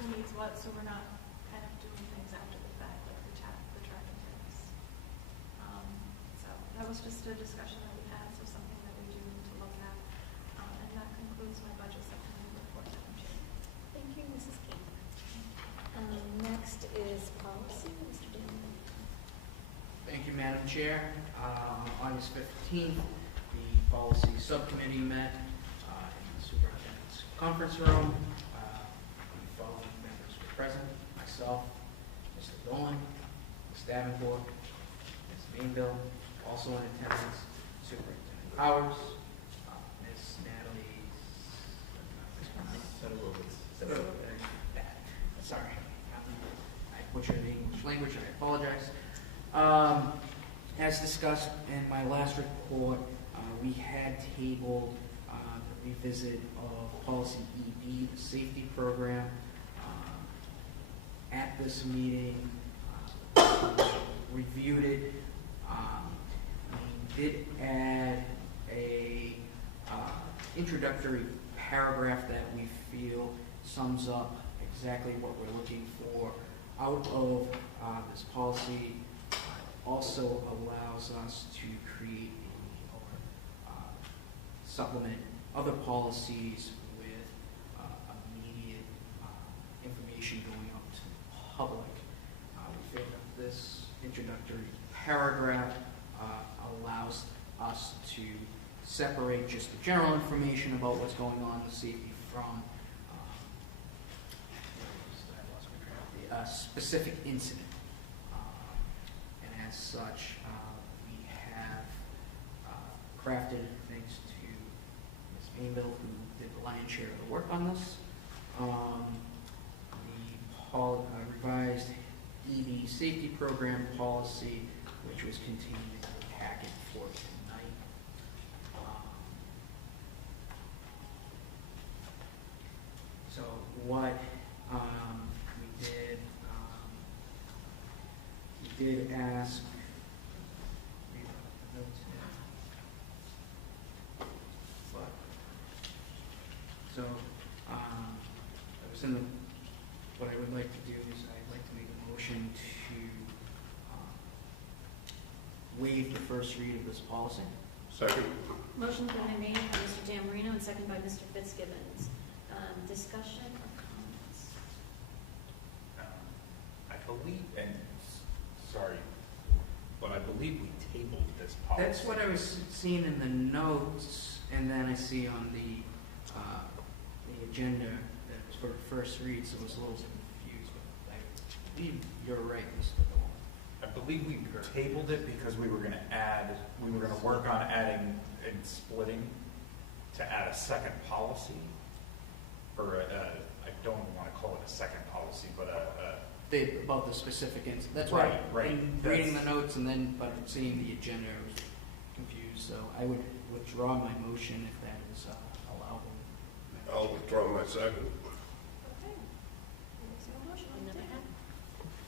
who needs what, so we're not kind of doing things after the fact, like the track and tennis. So that was just a discussion that we had, so something that we do need to look at. And that concludes my budget subcommittee report, Madam Chair. Thank you, Mrs. King. Next is policy, Mr. Daniel. Thank you, Madam Chair. On August 15th, the policy subcommittee met in the superintendent's conference room. The following members were present: myself, Mr. Dolan, Ms. Davenport, Ms. Mainville, also in attendance, Superintendent Powers, Ms. Natalie. Sorry, I butchered the English language, I apologize. As discussed in my last report, we had tabled the revisit of policy EB, the safety program. At this meeting, reviewed it. We did add a introductory paragraph that we feel sums up exactly what we're looking for out of this policy. Also allows us to create or supplement other policies with immediate information going out to the public. We feel that this introductory paragraph allows us to separate just the general information about what's going on with safety from a specific incident. And as such, we have crafted, thanks to Ms. Mainville, who did the lion's share of the work on this, the revised ED safety program policy, which was contained in the packet for tonight. So what we did ask, just in the, what I would like to do is I'd like to make a motion to waive the first read of this policy. Second? Motion's been made by Mr. Dan Marino and seconded by Mr. Fitzgibbons. Discussion or comments? I believe, and sorry, but I believe we tabled this policy. That's what I was seeing in the notes, and then I see on the agenda that it was for first read, so I was a little confused. But I believe you're right, Mr. Dole. I believe we tabled it because we were going to work on adding and splitting to add a second policy, or I don't want to call it a second policy, but About the specific incident. That's why, Right. in reading the notes and then, but seeing the agenda, I was confused. So I would withdraw my motion if that is allowable. I'll withdraw my second. Okay. There is no motion on the Never table.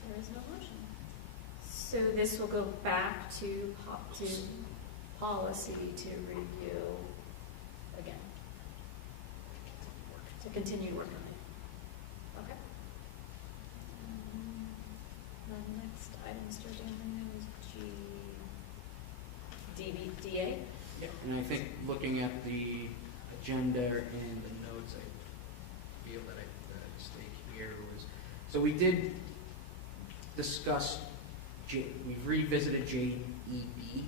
There is no motion. So this will go back to policy to review again. To continue work on it. Okay. The next item, Mr. Daniel, is DA. Yeah, and I think looking at the agenda and the notes, I feel that a mistake here was, so we did discuss, we've revisited JEB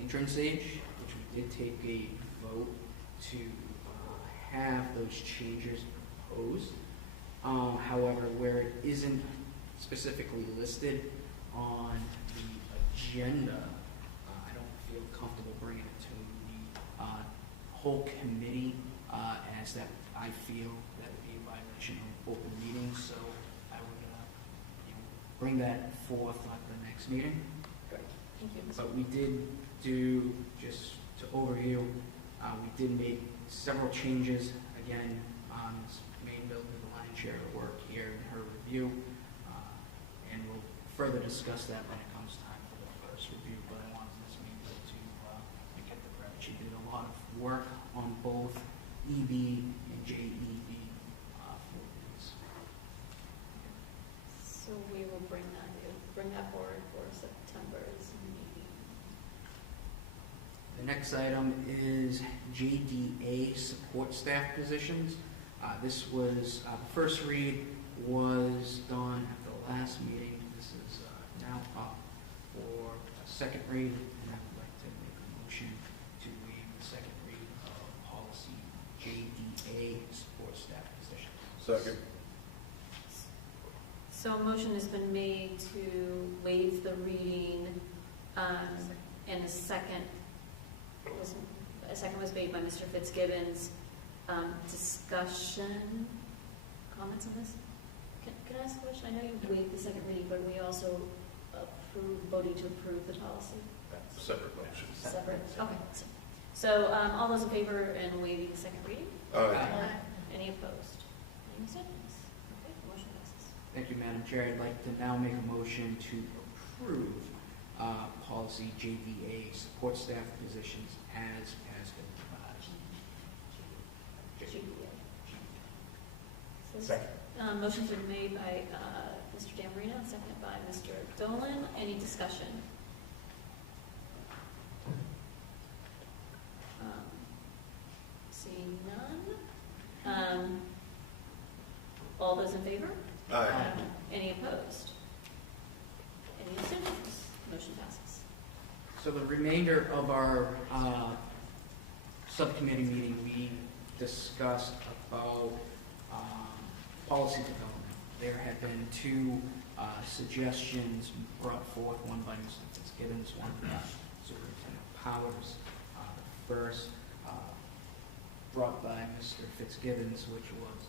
entrance age, which we did take a vote to have those changes proposed. However, where it isn't specifically listed on the agenda, I don't feel comfortable bringing it to the whole committee, as that I feel that would be a violation of open meetings. So I would bring that forth at the next meeting. Great. Thank you, Mr. But we did do, just to overview, we did make several changes. Again, Ms. Mainville did the lion's share of the work here in her review, and we'll further discuss that when it comes time for the first review. But I wanted Ms. Mainville to get the credit. She did a lot of work on both EB and JEB for these. So we will bring that forward for September's meeting. The next item is JDA support staff positions. This was, the first read was done at the last meeting. This is now up for a second read, and I would like to make a motion to waive the second read of policy JDA support staff positions. Second. So a motion has been made to waive the reading, and a second was made by Mr. Fitzgibbons. Discussion, comments on this? Can I ask a question? I know you waived the second reading, but we also voted to approve the policy? Separate motion. Separate? Okay. So all those in favor in waiving the second reading? Aye. Any opposed? Any abstentions? Okay, motion passes. Thank you, Madam Chair. I'd like to now make a motion to approve policy JDA support staff positions as been provided. Second. Motion's been made by Mr. Dan Marino and seconded by Mr. Dolan. Any discussion? Seeing none. All those in favor? Aye. Any opposed? Any abstentions? Motion passes. So the remainder of our subcommittee meeting, we discussed about policy development. There have been two suggestions brought forth, one by Mr. Fitzgibbons, one by Superintendent Powers. The first brought by Mr. Fitzgibbons, which was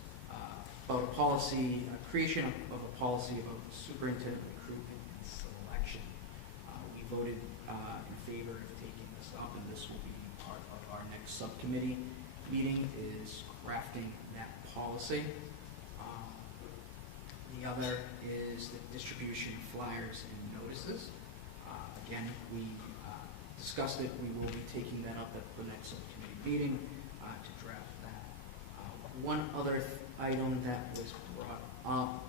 about a policy, creation of a policy about superintendent recruitment and selection. We voted in favor of taking this up, and this will be part of our next subcommittee meeting, is crafting that policy. The other is the distribution of flyers and notices. Again, we discussed it. We will be taking that up at the next subcommittee meeting to draft that. One other item that was brought up.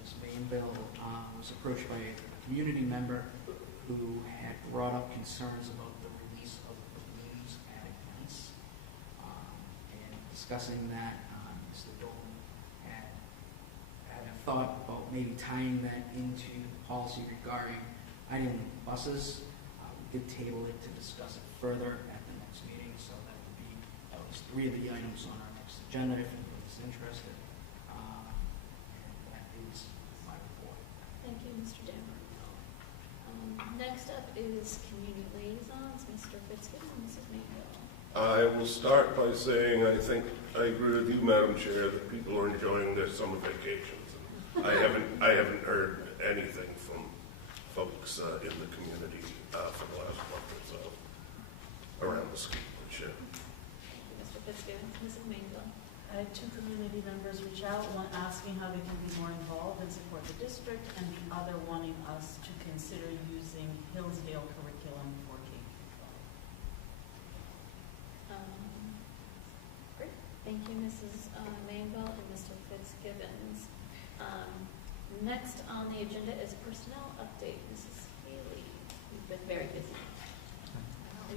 Ms. Mainville was approached by a community member who had brought up concerns about the release of balloons at events. And discussing that, Mr. Dolan had a thought about maybe tying that into the policy regarding idling buses. We did table it to discuss it further at the next meeting, so that would be at least 3 of the items on our next agenda if anybody's interested. And that is my report. Thank you, Mr. Dammer. Next up is community liaisons, Mr. Fitzgibbon and Mrs. Mayfield. I will start by saying I think I agree with you, Madam Chair, that people are enjoying their summer vacations. I haven't heard anything from folks in the community for the last month or so around the school. Sure. Thank you, Mr. Fitzgibbon. Mrs. Mayfield. I had 2 community members reach out, one asking how they can be more involved and support the district, and the other wanting us to consider using Hillsdale curriculum for K-12. Great. Thank you, Mrs. Mainville and Mr. Fitzgibbons. Next on the agenda is personnel update. Mrs. Haley, you've been very busy.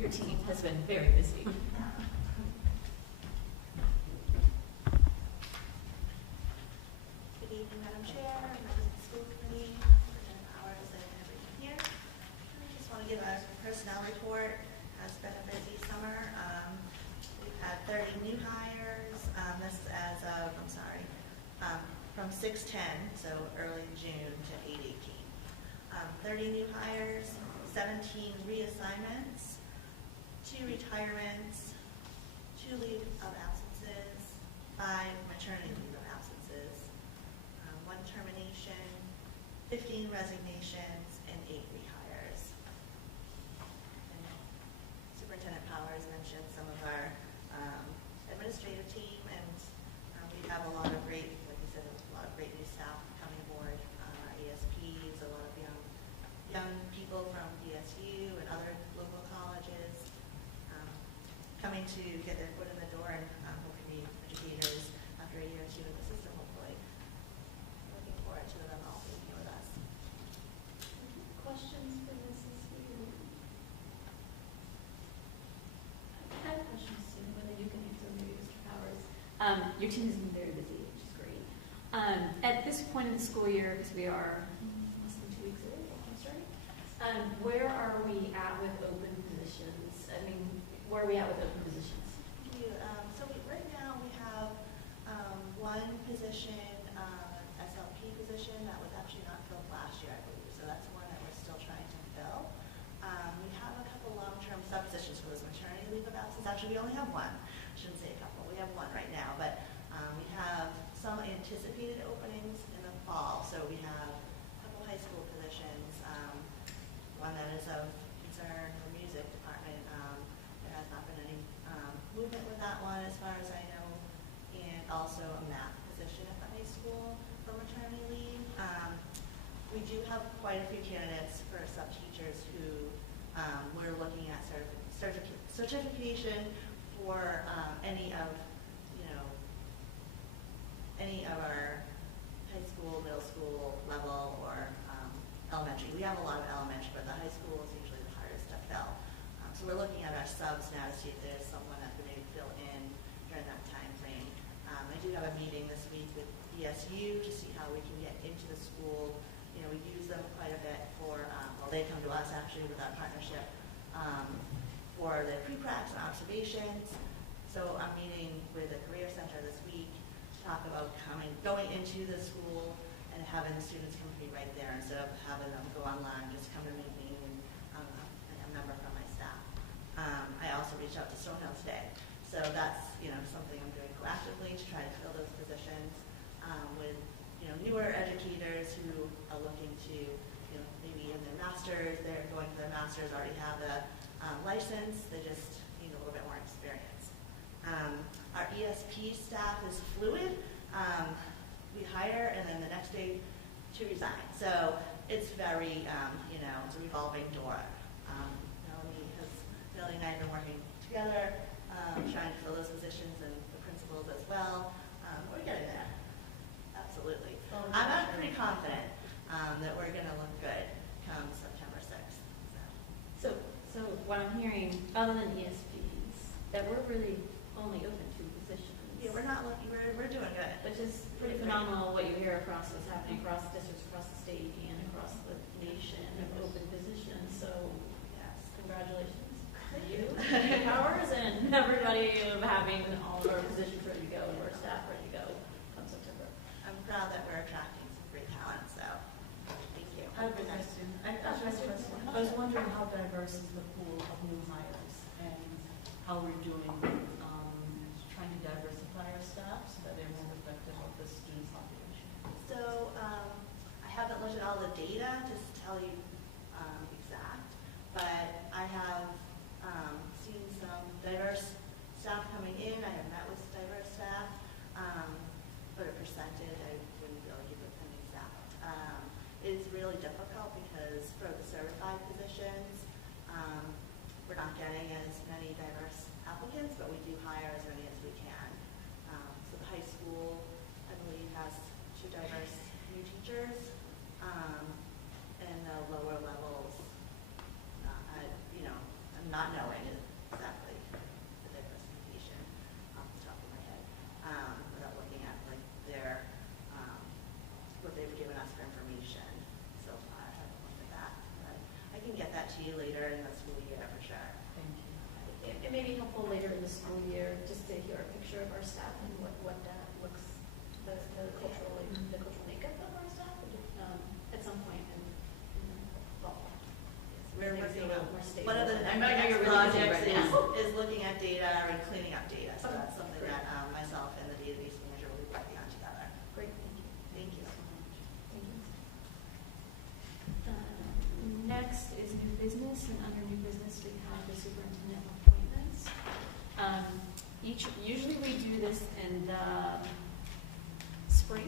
Your team has been very busy. Good evening, Madam Chair, members of the school committee, Superintendent Powers, and everyone here. I just want to give a personnel report. It's been a busy summer. We've had 30 new hires. This is as of, from 6/10, so early June to 8/18. 30 new hires, 17 reassignments, 2 retirements, 2 leave of absences, 5 maternity leave of absences, 1 termination, 15 resignations, and 8 rehires. And Superintendent Powers mentioned some of our administrative team, and we have a lot of great, like you said, a lot of great new staff coming aboard, our ESPs, a lot of young people from DSU and other local colleges coming to get their foot in the door and hopefully be educators after a year or 2 in the system, hopefully. Looking forward to them all being here with us. Questions for Mrs. Haley? I have questions too, whether you can answer maybe Mr. Powers. Your team has been very busy, which is great. At this point in the school year, because we are less than 2 weeks away from starting, where are we at with open positions? I mean, where are we at with open positions? Thank you. Right now we have 1 position, SLP position, that was actually not filled last year, I believe. So that's one that we're still trying to fill. We have a couple long-term sub-positions for those maternity leave of absence. Actually, we only have 1. I shouldn't say a couple. We have 1 right now, but we have some anticipated openings in the fall. So we have a couple high school positions, one that is of concern, the music department. There has not been any movement with that one as far as I know, and also a math position at the high school for maternity leave. We do have quite a few candidates for sub-teachers who we're looking at certification for any of our high school, middle school level, or elementary. We have a lot of elementary, but the high school is usually the hardest to fill. So we're looking at our subs now to see if there's someone that could maybe fill in during that time frame. I do have a meeting this week with DSU to see how we can get into the school. We use them quite a bit for, they come to us actually with our partnership for the pre-pracs and observations. So I'm meeting with the Career Center this week to talk about going into the school and having the students come to me right there instead of having them go online, just come to meet me and a member from my staff. I also reached out to Stonehill today. So that's, something I'm doing proactively to try to fill those positions with, newer educators who are looking to, maybe in their masters, they're going for their masters, already have a license, they just need a little bit more experience. Our ESP staff is fluid. We hire and then the next day to resign. So it's very, it's a revolving door. Melanie and I have been working together, trying to fill those positions, and the principals as well. getting there. Absolutely. I'm pretty confident that we're going to look good come September 6th. So what I'm hearing, other than ESPs, that we're really only open 2 positions. Yeah, we're not looking, we're doing good. Which is pretty phenomenal what you hear across what's happening across districts, across the state, and across the nation of open positions. So Yes. congratulations to you, Powers, and everybody of having all of our positions ready to go and our staff ready to go come September. I'm proud that we're attracting some great talent, so thank you. I have a question. I was wondering how diverse is the pool of new hires and how we're doing with trying to diversify our staff so that they're more reflective of the student population. So I haven't looked at all the data to tell you exact, but I have seen some diverse staff coming in. I have met with diverse staff, but a percentage I wouldn't be able to give an exact. It's really difficult because for the certified positions, we're not getting as many diverse applicants, but we do hire as many as we can. So the high school, I believe, has 2 diverse new teachers, and the lower levels, I'm not knowing exactly the diversification off the top of my head, without looking at like their, what they've given us for information so far. I haven't looked at that, but I can get that to you later in the school year for sure. Thank you. It may be helpful later in the school year just to hear a picture of our staff and what that looks, the cultural makeup of our staff at some point in the fall. We're Maybe working a little on, more stable. one of the I know next you're really busy projects right now. is looking at data and cleaning up data. So Okay, that's something great. that myself and the database manager will be working on together. Great, thank you. Thank you. Thank you. Next is new business, and under new business, we have the superintendent appointments. Usually we do this in the spring,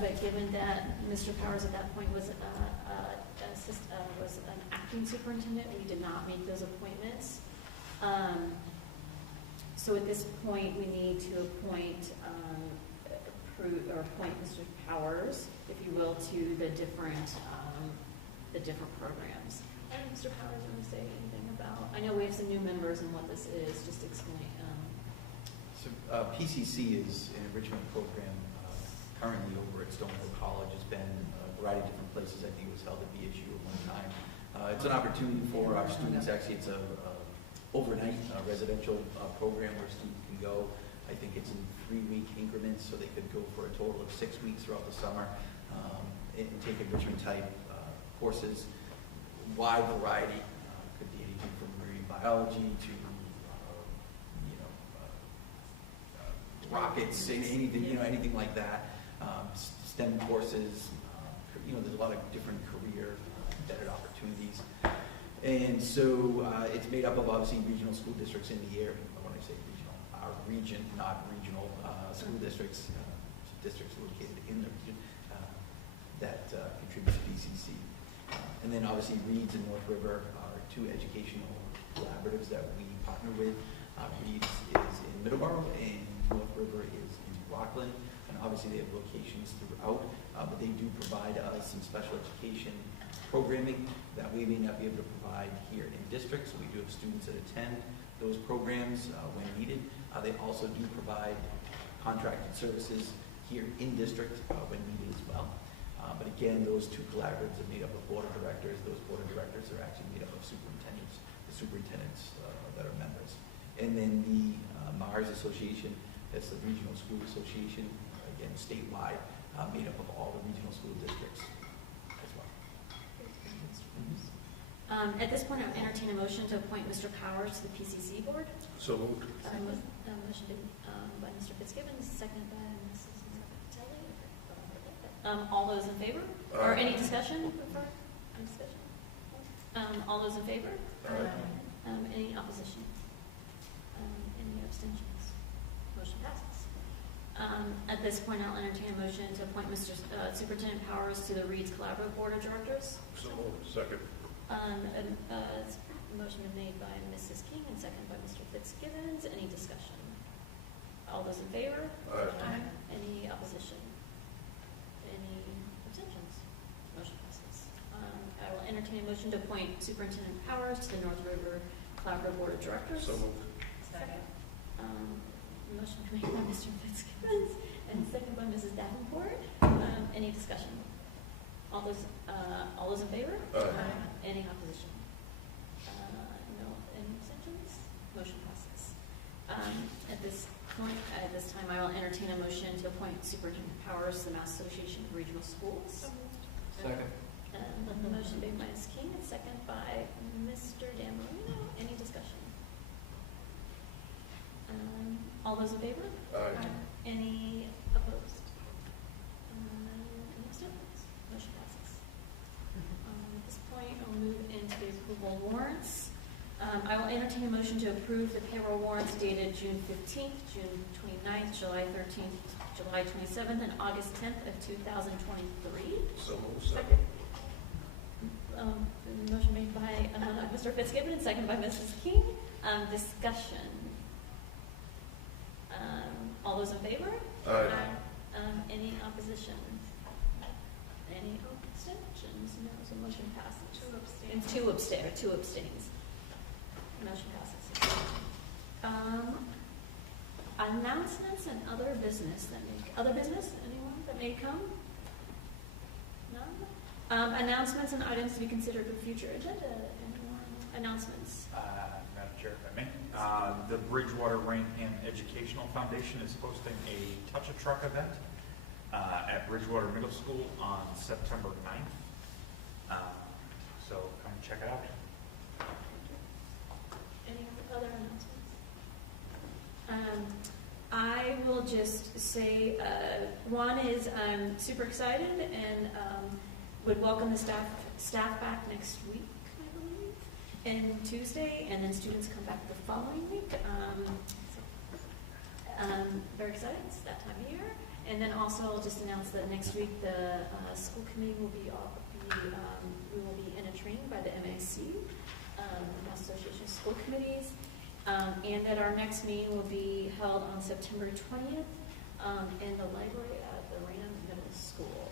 but given that Mr. Powers at that point was an acting superintendent, we did not make those appointments. So at this point, we need to appoint Mr. Powers, if you will, to the different programs. And Mr. Powers, want to say anything about? I know we have some new members and what this is. Just explain. So PCC is an enrichment program currently over at Stonehill College. It's been a variety of different places. I think it was held at BSU at one time. It's an opportunity for our students. Actually, it's a overnight residential program where students can go. I think it's in 3-week increments, so they could go for a total of 6 weeks throughout the summer and take enrichment type courses. Wide variety. Could be anything from marine biology to rockets, anything like that. STEM courses. There's a lot of different career embedded opportunities. And so it's made up of obviously regional school districts in the area. When I say regional, our region, not regional school districts, districts located in the region that contribute to PCC. And then obviously Reeds and North River are 2 educational collaboratives that we partner with. Reeds is in Middleborough and North River is in Rockland. And obviously they have locations throughout, but they do provide us some special education programming that we may not be able to provide here in district. So we do have students that attend those programs when needed. They also do provide contracted services here in district when needed as well. But again, those 2 collaboratives are made up of board of directors. Those board of directors are actually made up of superintendents, the superintendents that are members. And then the Mars Association, that's the Regional School Association, again, statewide, made up of all the regional school districts as well. At this point, I'll entertain a motion to appoint Mr. Powers to the PCC board. So moved. Motion by Mr. Fitzgibbons, second by Mrs. Martelli. All those in favor? Or any discussion? Any discussion? All those in favor? Any opposition? Any abstentions? Motion passes. At this point, I'll entertain a motion to appoint Mr. Superintendent Powers to the Reeds Collaborative Board of Directors. So moved. Second. Motion been made by Mrs. King and second by Mr. Fitzgibbons. Any discussion? All those in favor? Aye. Any opposition? Any abstentions? Motion passes. I will entertain a motion to appoint Superintendent Powers to the North River Collaborative Board of Directors. So moved. Second. Motion made by Mr. Fitzgibbons and second by Mrs. Davenport. Any discussion? All those in favor? Aye. Any opposition? No. Any abstentions? Motion passes. At this time, I will entertain a motion to appoint Superintendent Powers to the Mass Association of Regional Schools. Second. The motion made by Ms. King and second by Mr. Dan Marino. Any discussion? All those in favor? Aye. Any opposed? Any abstentions? Motion passes. At this point, I'll move into the approval of warrants. I will entertain a motion to approve the payroll warrants dated June 15th, June 29th, July 13th, July 27th, and August 10th of 2023. So moved. Second. Motion made by Mr. Fitzgibbon and second by Mrs. King. Discussion. All those in favor? Aye. Any opposition? Any abstentions? No, so motion passes. And two abstains. Motion passes. Announcements and other business anyone that may come? None? Announcements and items to be considered for future agenda. Anyone? Announcements. Madam Chair, if I may. The Bridgewater Rainham Educational Foundation is hosting a Touch a Truck event at Bridgewater Middle School on September 9th. So come check it out. Any other announcements? I will just say, one is I'm super excited and would welcome the staff back next week, I believe, and Tuesday, and then students come back the following week. Very excited, it's that time of year. And then also I'll just announce that next week the school committee will we will be in a training by the MAC, Mass Association of School Committees, and that our next meeting will be held on September 20th in the library at the Raynham Middle School.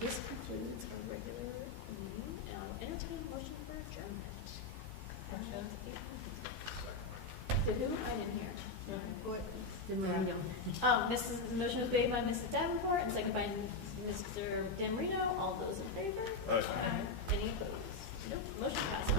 This concludes our regular meeting, and I'll entertain a motion for adjournment. Did who? I didn't hear. The Marino. The motion was made by Mrs. Davenport and seconded by Mr. Dan Marino. All those in favor? Aye. Any opposed? Nope. Motion passes.